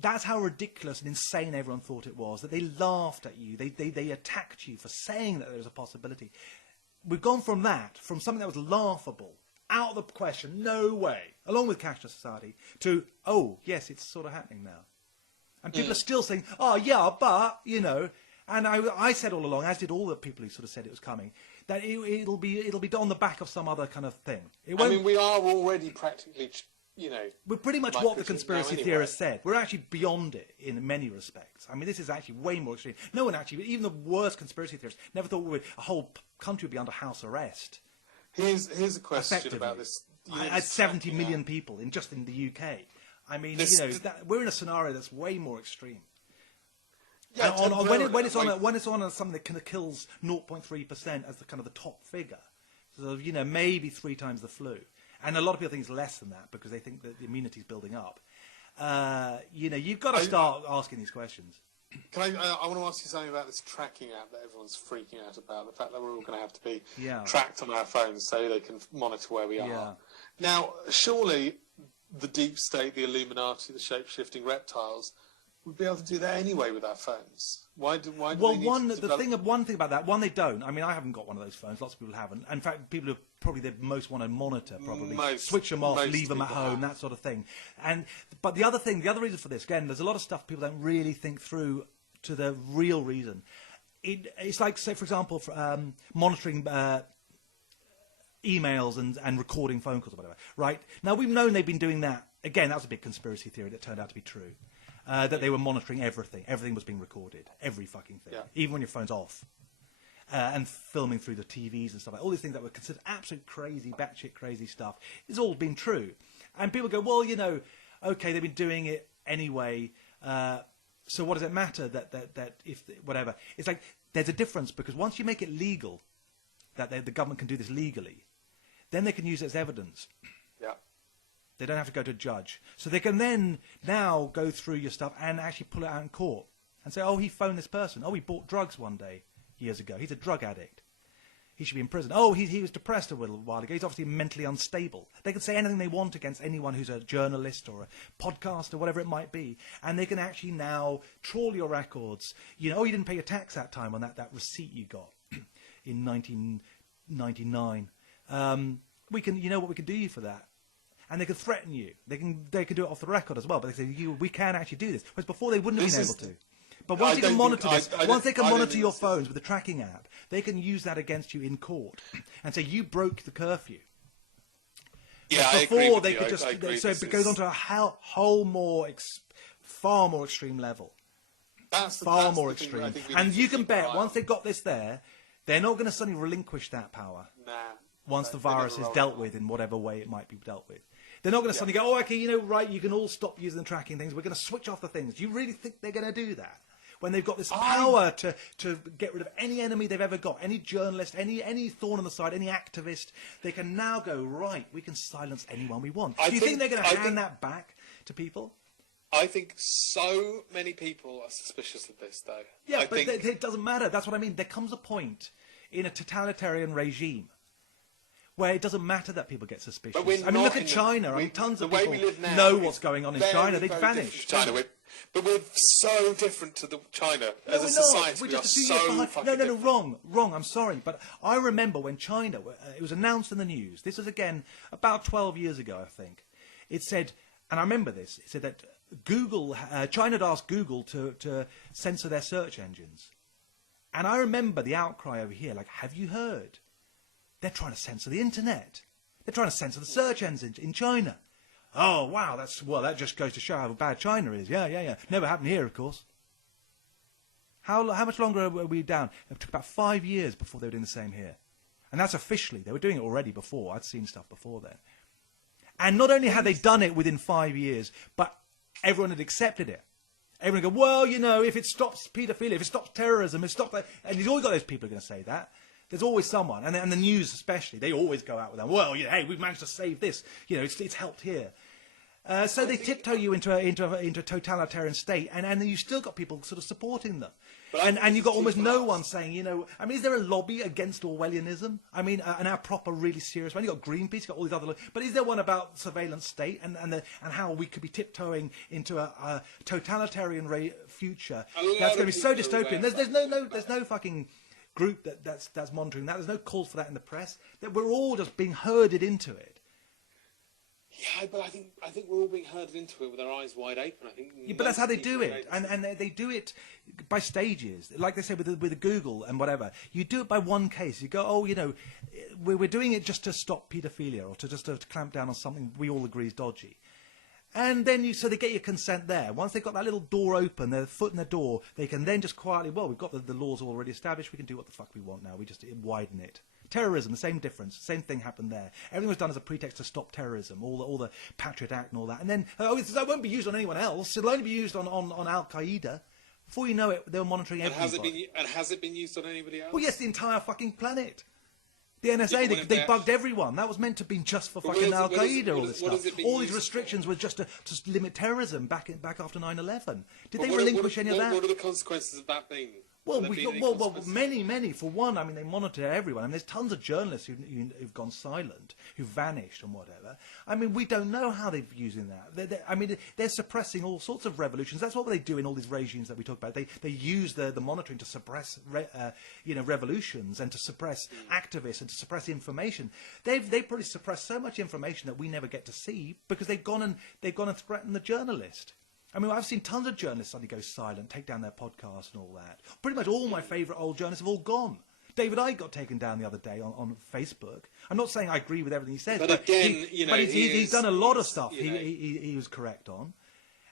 that's how ridiculous and insane everyone thought it was, that they laughed at you, they attacked you for saying that there was a possibility. We've gone from something that was laughable, out of the question, no way, along with cashless society, to, yes, it's sort of happening now. And people are still saying, but, And I said all along, as did all the people who sort of said it was coming, that it'll be on the back of some other kind of thing. I mean, we are already practically, we're pretty much what the conspiracy theorists said. We're actually beyond it in many respects. I mean, this is actually way more extreme. No one actually, even the worst conspiracy theorists, never thought a whole country would be under house arrest. Here's a question about this. I had 70 million people in the UK. I mean, we're in a scenario that's way more extreme. Yeah, when it's on something that kind of kills 0.3% as the kind of the top figure, so maybe 3 times the flu, and a lot of people think it's less than that because they think that the immunity is building up. You've got to start asking these questions. I want to ask you something about this tracking app that everyone's freaking out about. The fact that we're all going to have to be tracked on our phones so they can monitor where we are. Now, surely the deep state, the Illuminati, the shape-shifting reptiles would be able to do that anyway with our phones. One thing about that, they don't. I mean, I haven't got one of those phones. Lots of people haven't. In fact, people who probably the most want to monitor, switch them off, leave them at home, that sort of thing. But the other reason for this, again, there's a lot of stuff people don't really think through to the real reason. It's like, say, for example, monitoring emails and recording phone calls or whatever. Right now, we've known they've been doing that. Again, that was a big conspiracy theory that turned out to be true. That they were monitoring everything. Everything was being recorded. Every fucking thing. Yeah. Even when your phone's off. And filming through the TVs and stuff like that. All these things that were considered absolute crazy, batshit crazy stuff. It's all been true. And people go, well, okay, they've been doing it anyway. So what does it matter that if whatever? It's like there's a difference because once you make it legal, that the government can do this legally, then they can use it as evidence. Yeah. They don't have to go to a judge. So they can then now go through your stuff and actually pull it out in court and say, oh, he phoned this person. Oh, he bought drugs one day years ago. He's a drug addict. He should be in prison. Oh, he was depressed a little while ago. He's obviously mentally unstable. They can say anything they want against anyone who's a journalist or a podcaster, whatever it might be. And they can actually now trawl your records. Oh, you didn't pay your tax that time on that receipt you got in 1999. We can, what we can do you for that. And they can threaten you. They can do it off the record as well. But they say, we can actually do this. Whereas before they wouldn't have been able to. But once you can monitor this, once they can monitor your phones with the tracking app, they can use that against you in court and say you broke the curfew. Yeah, before they could just so it goes on to a whole far more extreme level. Far more extreme. And you can bet once they've got this there, they're not going to suddenly relinquish that power. Nah. Once the virus is dealt with in whatever way it might be dealt with. They're not going to suddenly go, oh, okay, you can all stop using the tracking things. We're going to switch off the things. Do you really think they're going to do that? When they've got this power to get rid of any enemy they've ever got, any journalist, any thorn on the side, any activist, they can now go, right, we can silence anyone we want. Do you think they're going to hand that back to people? I think so many people are suspicious of this, though. Yeah, but it doesn't matter. That's what I mean. There comes a point in a totalitarian regime where it doesn't matter that people get suspicious. I mean, look at China. Tons of people know what's going on in China. They've vanished. But we're so different to China as a society. We are so fucking different. Wrong. I'm sorry, but I remember when China, it was announced in the news. This was again about 12 years ago, I think. It said, and I remember this. It said that China had asked Google to censor their search engines, and I remember the outcry over here. Like, have you heard? They're trying to censor the internet. They're trying to censor the search engines in China. Oh, wow, that just goes to show how bad China is. Yeah. Never happened here, of course. How much longer are we down? It took about 5 years before they were doing the same here. And that's officially. They were doing it already before. I'd seen stuff before then. And not only had they done it within 5 years, but everyone had accepted it. Everyone would go, well, if it stops paedophilia, if it stops terrorism, it stops that. And you've always got those people who are going to say that. There's always someone, and the news especially, they always go out with that. Well, hey, we've managed to save this. It's helped here. So they tiptoe you into a totalitarian state, and then you've still got people sort of supporting them. And you've got almost no one saying, is there a lobby against Orwellianism? And our proper, really serious one. You've got Greenpeace, you've got all these other... But is there one about surveillance state and how we could be tiptoeing into a totalitarian future that's going to be so dystopian? There's no fucking... group that's monitoring that. There's no calls for that in the press. That we're all just being herded into it. Yeah, but I think we're all being herded into it with our eyes wide open. I think. Yeah, but that's how they do it, and they do it by stages. Like they say with the Google and whatever, you do it by one case. You go, oh, you know, we're doing it just to stop paedophilia or to clamp down on something we all agree is dodgy. And then so they get your consent there. Once they've got that little door open, their foot in the door, they can then just quietly, well, we've got the laws already established. We can do what the fuck we want now. We just widen it. Terrorism, the same difference. Same thing happened there. Everything was done as a pretext to stop terrorism, all the Patriot Act and all that. And then, it won't be used on anyone else. It'll only be used on Al-Qaeda. Before you know it, they were monitoring everybody. Has it been used on anybody else? Well, yes, the entire fucking planet. The NSA, they bugged everyone. That was meant to be just for fucking Al-Qaeda, all this stuff. All these restrictions were just to limit terrorism back after 9/11. Did they relinquish any of that? What are the consequences of that being? Well, many. For one, I mean, they monitor everyone. I mean, there's tons of journalists who've gone silent, who've vanished and whatever. I mean, we don't know how they're using that. I mean, they're suppressing all sorts of revolutions. That's what they do in all these regimes that we talk about. They use the monitoring to suppress, revolutions and to suppress activists and to suppress information. They've probably suppressed so much information that we never get to see because they've gone and threatened the journalist. I mean, I've seen tons of journalists suddenly go silent, take down their podcasts and all that. Pretty much all my favourite old journalists have all gone. David Icke got taken down the other day on Facebook. I'm not saying I agree with everything he says, but again, he's done a lot of stuff he was correct on.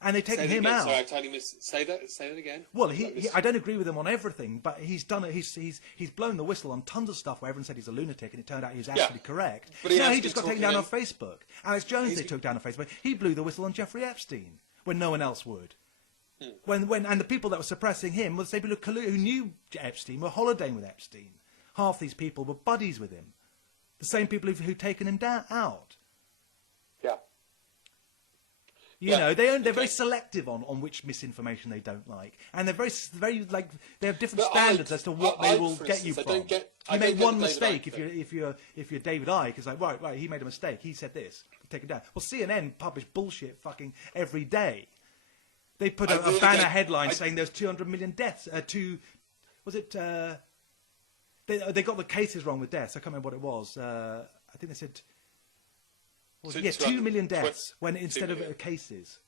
And they've taken him out. Sorry, I totally missed. Say that again. Well, I don't agree with him on everything, but he's done it. He's blown the whistle on tons of stuff where everyone said he's a lunatic, and it turned out he was actually correct. But he just got taken down on Facebook. Alex Jones they took down on Facebook. He blew the whistle on Jeffrey Epstein when no one else would. And the people that were suppressing him were the same people who knew Epstein were holidaying with Epstein. Half these people were buddies with him. The same people who'd taken him out. Yeah. You know, they're very selective on which misinformation they don't like, and they're very like they have different standards as to what they will get you from. You made one mistake if you're David Icke, it's like right, he made a mistake. He said this, take it down. Well, CNN publish bullshit fucking every day. They put a banner headline saying there's 200 million deaths. They got the cases wrong with deaths. I can't remember what it was. I think they said. 2 million deaths instead of cases.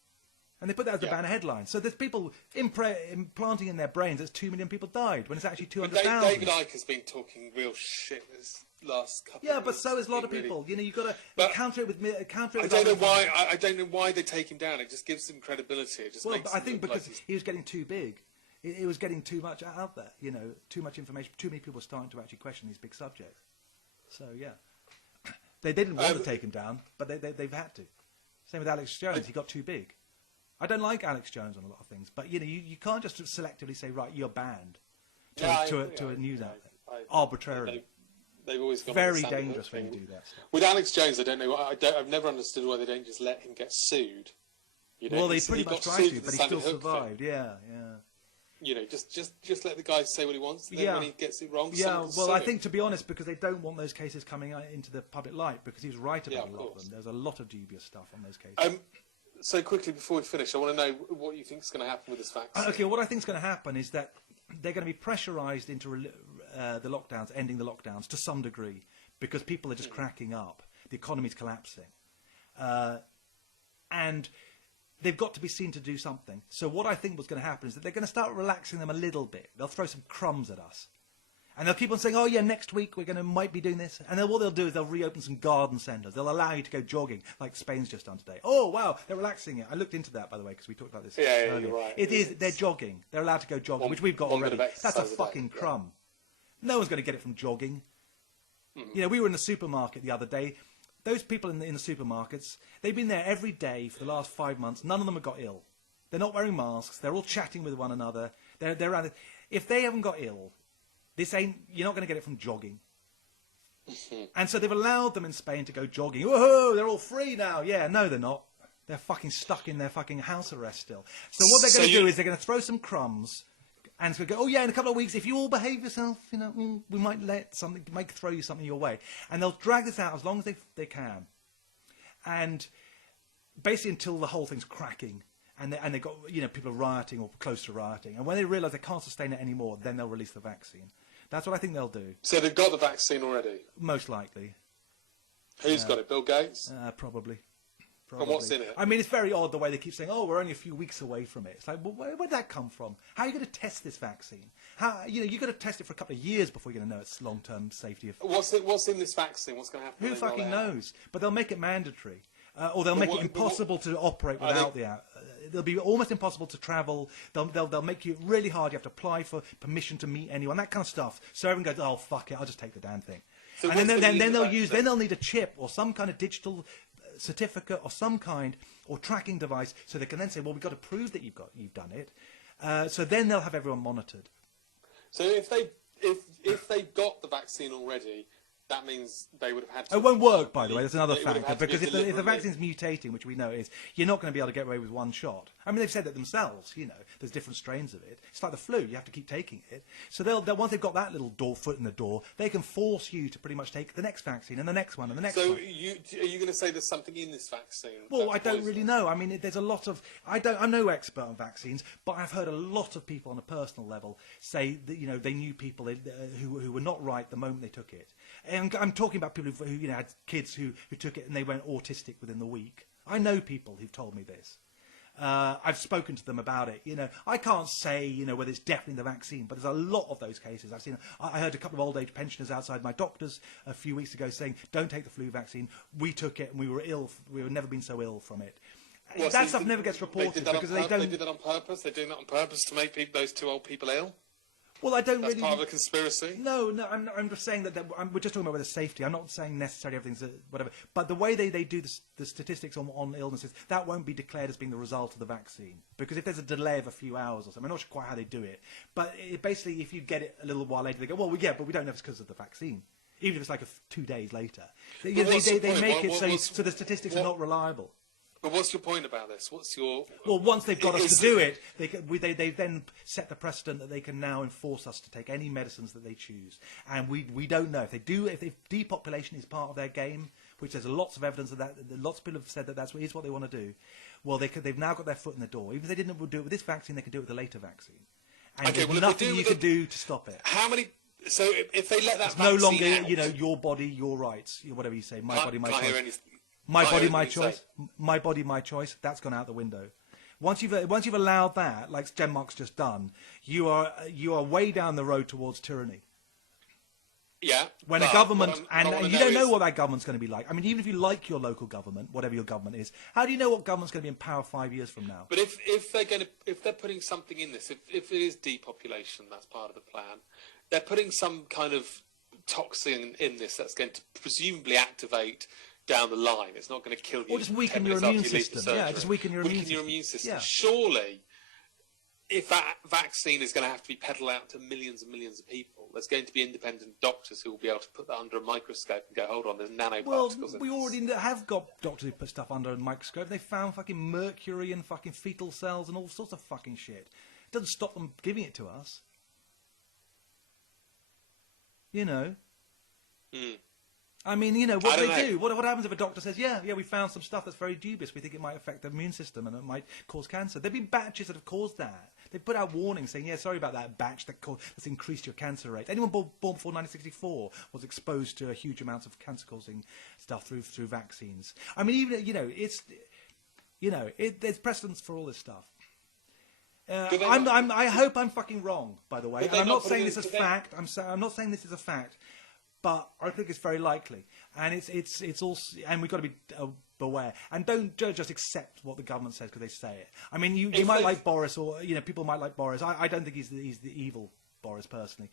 And they put that as the banner headline. So there's people implanting in their brains that 2 million people died when it's actually 200,000. David Icke has been talking real shit this last couple of years. Yeah, but so has a lot of people. You know, you've got to counter it with... I don't know why they take him down. It just gives him credibility. It just makes I think because he was getting too big. It was getting too much out there, you know, too much information. Too many people were starting to actually question these big subjects. So, yeah. They didn't want to take him down, but they've had to. Same with Alex Jones. He got too big. I don't like Alex Jones on a lot of things, but you know, you can't just selectively say, right, you're banned to a news outlet arbitrarily. They've always got very dangerous when you do that stuff. With Alex Jones, I don't know. I've never understood why they don't just let him get sued. You know, well, they pretty much tried to, but he still survived. Yeah. You know, just let the guy say what he wants. And then when he gets it wrong, I think to be honest, because they don't want those cases coming out into the public light, because he was right about a lot of them. There's a lot of dubious stuff on those cases. So quickly before we finish, I want to know what you think is going to happen with this vaccine. Okay, what I think is going to happen is that they're going to be pressurised into the lockdowns, ending the lockdowns to some degree, because people are just cracking up. The economy's collapsing, and they've got to be seen to do something. So what I think was going to happen is that they're going to start relaxing them a little bit. They'll throw some crumbs at us. And they'll keep on saying, oh, yeah, next week might be doing this. And then what they'll do is they'll reopen some garden centres. They'll allow you to go jogging, like Spain's just done today. Oh, wow, they're relaxing it. I looked into that, by the way, because we talked about this earlier. You're right. They're jogging. They're allowed to go jogging, which we've got already. That's a fucking crumb. No one's going to get it from jogging. You know, we were in the supermarket the other day. Those people in the supermarkets, they've been there every day for the last 5 months. None of them have got ill. They're not wearing masks. They're all chatting with one another. They're around. If they haven't got ill, you're not going to get it from jogging. And so they've allowed them in Spain to go jogging. Whoa, they're all free now. Yeah, no, they're not. They're fucking stuck in their fucking house arrest still. So what they're going to do is they're going to throw some crumbs. And it's going to go, oh, yeah, in a couple of weeks, if you all behave yourself, you know, we might throw you something your way. And they'll drag this out as long as they can. And basically until the whole thing's cracking. And they've got, you know, people are rioting or close to rioting. And when they realise they can't sustain it anymore, then they'll release the vaccine. That's what I think they'll do. So they've got the vaccine already? Most likely. Who's got it? Bill Gates? Probably. And what's in it? I mean, it's very odd the way they keep saying, "Oh, we're only a few weeks away from it." It's like, well, where'd that come from? How are you going to test this vaccine? You've got to test it for a couple of years before you're going to know its long-term safety. What's in this vaccine? What's going to happen? Who fucking knows? But they'll make it mandatory, or they'll make it impossible to operate without the app. It'll be almost impossible to travel. They'll make you really hard. You have to apply for permission to meet anyone, that kind of stuff. So everyone goes, "Oh, fuck it, I'll just take the damn thing." So and then they'll need a chip or some kind of digital certificate or some kind or tracking device, so they can then say, well, we've got to prove that you've done it. So then they'll have everyone monitored. So if they got the vaccine already, that means they would have had to... It won't work, by the way. That's another factor. Because if the vaccine's mutating, which we know it is, you're not going to be able to get away with one shot. I mean, they've said that themselves, there's different strains of it. It's like the flu. You have to keep taking it. So once they've got that little foot in the door, they can force you to pretty much take the next vaccine and the next one and the next one. So are you going to say there's something in this vaccine? Well, I don't really know. I mean, there's a lot of... I'm no expert on vaccines, but I've heard a lot of people on a personal level say that, they knew people who were not right the moment they took it. And I'm talking about people who had kids who took it and they went autistic within the week. I know people who've told me this. I've spoken to them about it. I can't say whether it's definitely the vaccine, but there's a lot of those cases. I heard a couple of old age pensioners outside my doctor's a few weeks ago saying, "Don't take the flu vaccine. We took it and we were ill. We have never been so ill from it." Well, that stuff never gets reported because they don't. They did that on purpose. They're doing that on purpose to make those two old people ill. Well, I don't That's really... part of a conspiracy? No, I'm just saying that we're just talking about the safety. I'm not saying necessarily everything's whatever. But the way they do the statistics on illnesses, that won't be declared as being the result of the vaccine. Because if there's a delay of a few hours or something, I'm not sure quite how they do it. But basically, if you get it a little while later, they go, well, yeah, but we don't know if it's because of the vaccine. Even if it's like 2 days later. They make it so the statistics are not reliable. But what's your point about this? What's your... Well, once they've got us to do it, they then set the precedent that they can now enforce us to take any medicines that they choose. And we don't know. If depopulation is part of their game, which there's lots of evidence of that, lots of people have said that that's what they want to do, well, they've now got their foot in the door. Even if they didn't do it with this vaccine, they can do it with a later vaccine. And there's nothing you can do to stop it. How many... So if they let that it's vaccine no longer, out, your body, your rights, whatever you say, my body, my choice. Hear anything. My body, my choice. My body, my choice. That's gone out the window. Once you've allowed that, like Denmark's just done, you are way down the road towards tyranny. Yeah. When a government and you don't know what that government's going to be like. I mean, even if you like your local government, whatever your government is, how do you know what government's going to be in power 5 years from now? But if they're putting something in this, if it is depopulation, that's part of the plan. They're putting some kind of toxin in this that's going to presumably activate down the line. It's not going to kill you. Or just weaken your immune system. Yeah, just weaken your immune system. Yeah. Surely, if that vaccine is going to have to be peddled out to millions and millions of people, there's going to be independent doctors who will be able to put that under a microscope and go, hold on, there's nanoparticles. Well, we already have got doctors who put stuff under a microscope. They found fucking mercury and fucking fetal cells and all sorts of fucking shit. It doesn't stop them giving it to us. I mean, what do they do? What happens if a doctor says, yeah, we found some stuff that's very dubious. We think it might affect the immune system and it might cause cancer. There have been batches that have caused that. They put out warnings saying, yeah, sorry about that batch that's increased your cancer rate. Anyone born before 1964 was exposed to a huge amounts of cancer-causing stuff through vaccines. I mean, even, there's precedence for all this stuff. I hope I'm fucking wrong, by the way. And I'm not saying this is fact. I'm not saying this is a fact. But I think it's very likely, and it's also, and we've got to be aware, and don't just accept what the government says because they say it. I mean, you might like Boris, or people might like Boris. I don't think he's the evil Boris personally,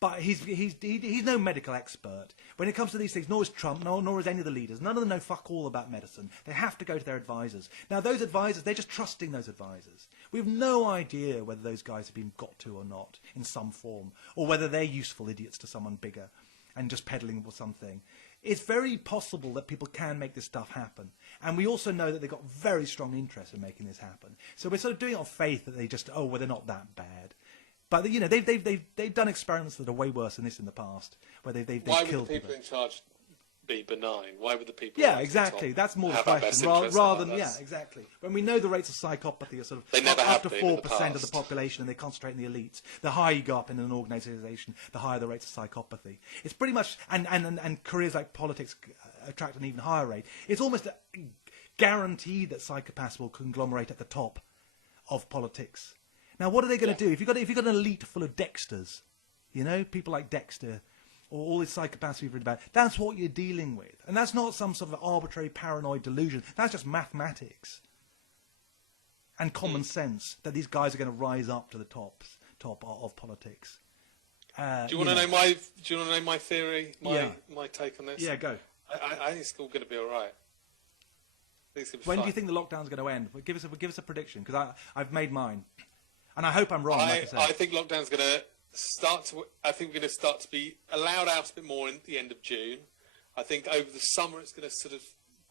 but he's no medical expert when it comes to these things. Nor is Trump, nor is any of the leaders. None of them know fuck all about medicine. They have to go to their advisors. Now, those advisors, they're just trusting those advisors. We have no idea whether those guys have been got to or not in some form, or whether they're useful idiots to someone bigger and just peddling with something. It's very possible that people can make this stuff happen. And we also know that they've got very strong interest in making this happen. So we're sort of doing it on faith that they just, they're not that bad. But, they've done experiments that are way worse than this in the past, where they've killed people. Why would the people in charge be benign? Why would the people... Yeah, exactly. That's more the question. Rather than, exactly. When we know the rates of psychopathy are sort of up to 4% of the population and they concentrate in the elites, the higher you go up in an organisation, the higher the rates of psychopathy. It's pretty much... And careers like politics attract an even higher rate. It's almost guaranteed that psychopaths will conglomerate at the top of politics. Now, what are they going to do? If you've got an elite full of Dexters, you know, people like Dexter, or all these psychopaths we've read about, that's what you're dealing with. And that's not some sort of arbitrary paranoid delusion. That's just mathematics and common sense that these guys are going to rise up to the top of politics. Do you want to know my? Do you want to know my theory? My take on this? Yeah, go. I think it's all going to be all right. When do you think the lockdown's going to end? Give us a prediction, because I've made mine, and I hope I'm wrong. I think lockdown's going to start to. I think we're going to start to be allowed out a bit more in the end of June. I think over the summer it's going to sort of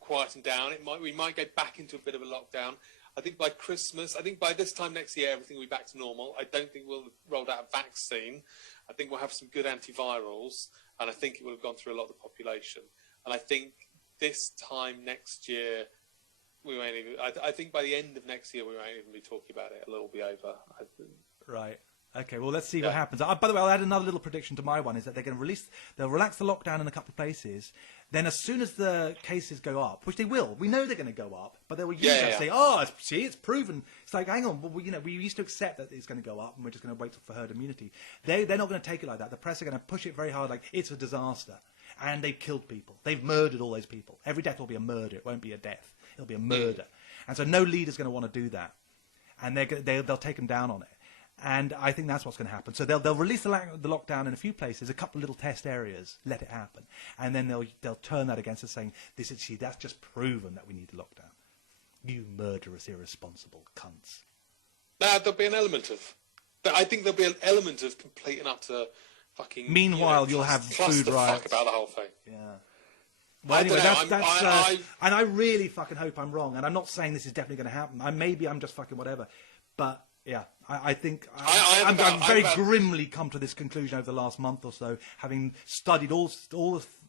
quieten down. We might go back into a bit of a lockdown. I think by Christmas, I think by this time next year, everything will be back to normal. I don't think we'll have rolled out a vaccine. I think we'll have some good antivirals, and I think it will have gone through a lot of the population. And I think this time next year, we won't even. I think by the end of next year, we won't even be talking about it. It'll all be over. Right. Okay. Well, let's see what happens. By the way, I'll add another little prediction to my one: is that they're going to they'll relax the lockdown in a couple of places. Then, as soon as the cases go up, which they will, we know they're going to go up, but they will use that to say, "Oh, see, it's proven." It's like, hang on, well, we used to accept that it's going to go up, and we're just going to wait for herd immunity. They're not going to take it like that. The press are going to push it very hard, like it's a disaster, and they've killed people, they've murdered all those people. Every death will be a murder; it won't be a death; it'll be a murder. And so, no leader's going to want to do that, and they'll take them down on it. And I think that's what's going to happen. So they'll release the lockdown in a few places, a couple of little test areas, let it happen, and then they'll turn that against us, saying that's just proven that we need the lockdown. You murderous, irresponsible cunts. There'll be an element of. I think there'll be an element of complete and utter fucking. Meanwhile, you'll have food riots. Fuck about the whole thing. Yeah. Well, anyway, and I really fucking hope I'm wrong. And I'm not saying this is definitely going to happen. Maybe I'm just fucking whatever, but. Yeah, I think I've very grimly come to this conclusion over the last month or so, having studied all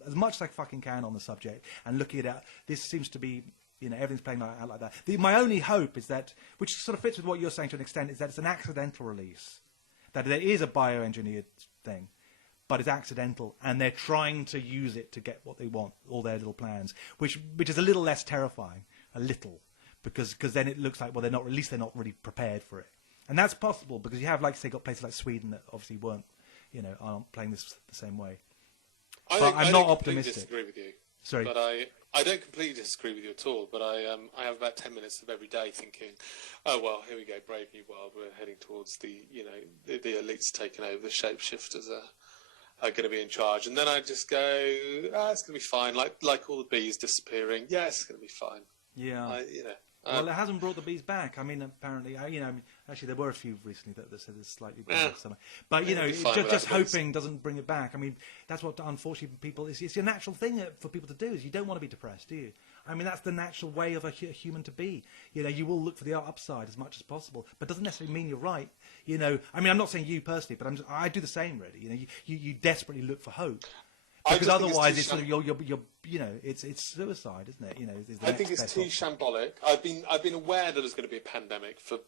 as much as I fucking can on the subject and looking at it. This seems to be, everything's playing out like that. My only hope is that, which sort of fits with what you're saying to an extent, is that it's an accidental release, that there is a bioengineered thing, but it's accidental, and they're trying to use it to get what they want, all their little plans, which is a little less terrifying, because then it looks like, well, they're not really prepared for it. And that's possible because you have, like, say, got places like Sweden that obviously aren't playing this the same way. I'm not optimistic. I disagree with you. Sorry, but I don't completely disagree with you at all. But I have about 10 minutes of every day thinking, oh well, here we go, brave new world. We're heading towards the elites taking over. The shapeshifters are going to be in charge, and then I just go, it's going to be fine. Like all the bees disappearing. Yeah, it's going to be fine. Yeah. Well, it hasn't brought the bees back. I mean, apparently, actually, there were a few recently that said it's slightly better. But, just hoping doesn't bring it back. I mean, that's what, unfortunately, people, it's a natural thing for people to do, is you don't want to be depressed, do you? I mean, that's the natural way of a human to be. You will look for the upside as much as possible, but it doesn't necessarily mean you're right. I mean, I'm not saying you personally, but I do the same, really. You desperately look for hope. Because otherwise, it's sort of it's suicide, isn't it? I think it's too shambolic. I've been aware that there's going to be a pandemic for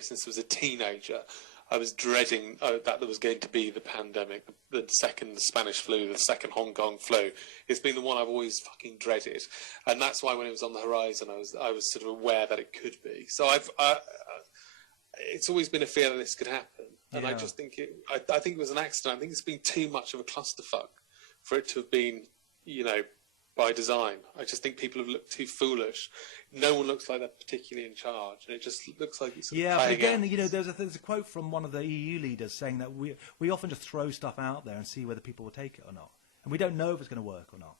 since I was a teenager. I was dreading that there was going to be the pandemic, the second Spanish flu, the second Hong Kong flu. It's been the one I've always fucking dreaded, and that's why when it was on the horizon, I was sort of aware that it could be. So it's always been a fear that this could happen, and I just think I think it was an accident. I think it's been too much of a clusterfuck for it to have been, by design. I just think people have looked too foolish. No one looks like they're particularly in charge, and it just looks like it's but again, there's a quote from one of the EU leaders saying that we often just throw stuff out there and see whether people will take it or not, and we don't know if it's going to work or not.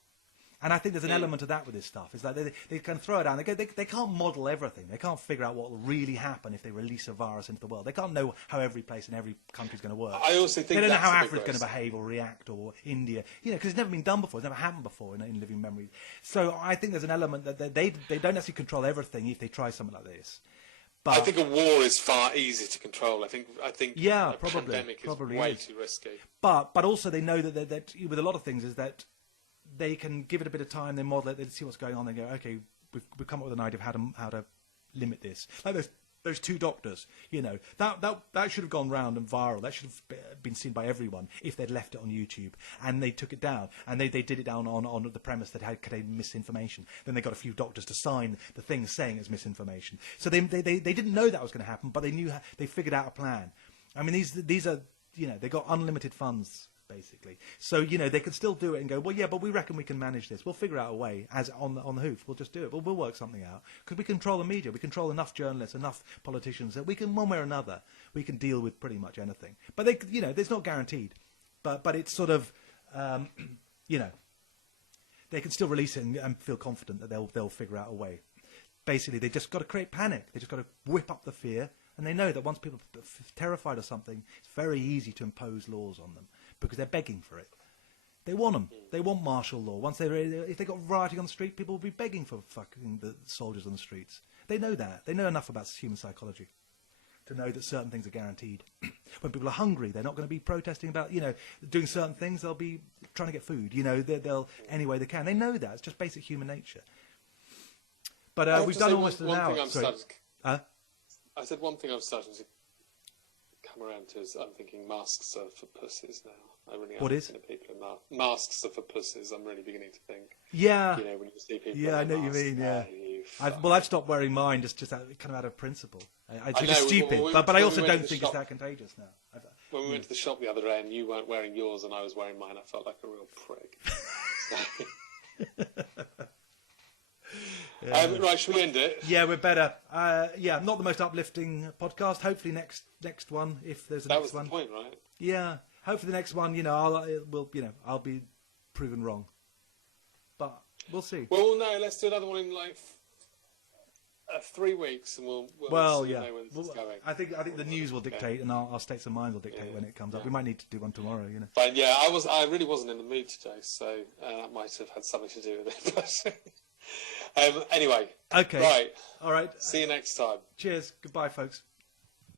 And I think there's an element of that with this stuff. Is that they can throw it out. They can't model everything. They can't figure out what will really happen if they release a virus into the world. They can't know how every place in every country is going to work. I also think they don't know how Africa's going to behave or react, or India. Because it's never been done before. It's never happened before in living memory. So I think there's an element that they don't necessarily control everything if they try something like this. But I think a war is far easier to control. I think a pandemic is way too risky. But also they know that with a lot of things is that they can give it a bit of time, they model it, they see what's going on, they go, okay, we've come up with an idea of how to limit this. Like Those 2 doctors, you know, that should have gone round and viral. That should have been seen by everyone if they'd left it on YouTube. And they took it down. And they did it down on the premise that it contained misinformation. Then they got a few doctors to sign the thing saying it's misinformation. So they didn't know that was going to happen, but they figured out a plan. I mean, these are, you know, they got unlimited funds, basically. So, you know, they could still do it and go, well, yeah, but we reckon we can manage this. We'll figure out a way, as on the hoof. We'll just do it. We'll work something out. Because we control the media. We control enough journalists, enough politicians that we can, one way or another, we can deal with pretty much anything. But, they, you know, it's not guaranteed. But it's sort of, you know, they can still release it and feel confident that they'll figure out a way. Basically, they just got to create panic. They just got to whip up the fear. And they know that once people are terrified of something, it's very easy to impose laws on them. Because they're begging for it. They want them. They want martial law. If they got rioting on the street, people will be begging for fucking the soldiers on the streets. They know that. They know enough about human psychology to know that certain things are guaranteed. When people are hungry, they're not going to be protesting about, you know, doing certain things. They'll be trying to get food. You know, they'll any way they can. They know that. It's just basic human nature. But we've done almost an hour. I said one thing I'm starting to come around to is I'm thinking masks are for pussies now. I really am. What is? People in masks are for pussies. I'm really beginning to think. Yeah. You know, when you see people. Yeah, I know what you mean. Yeah. I've stopped wearing mine just out of principle. I think it's stupid, but I also don't think it's that contagious now. When we went to the shop the other day and you weren't wearing yours and I was wearing mine, I felt like a real prick. Right, should we end it? Yeah, we're better. Yeah, not the most uplifting podcast. Hopefully next one, if there's a next one. That was the point, right? Yeah, hopefully the next one, you know, I'll be proven wrong. But we'll see. Well, no, let's do another one in like 3 weeks, and we'll see know when this is going. I think the news will dictate, and our states of mind will dictate when it comes up. We might need to do one tomorrow, you know. But yeah, I really wasn't in the mood today, so that might have had something to do with it. Anyway. Okay. Right. All right. See you next time. Cheers. Goodbye, folks.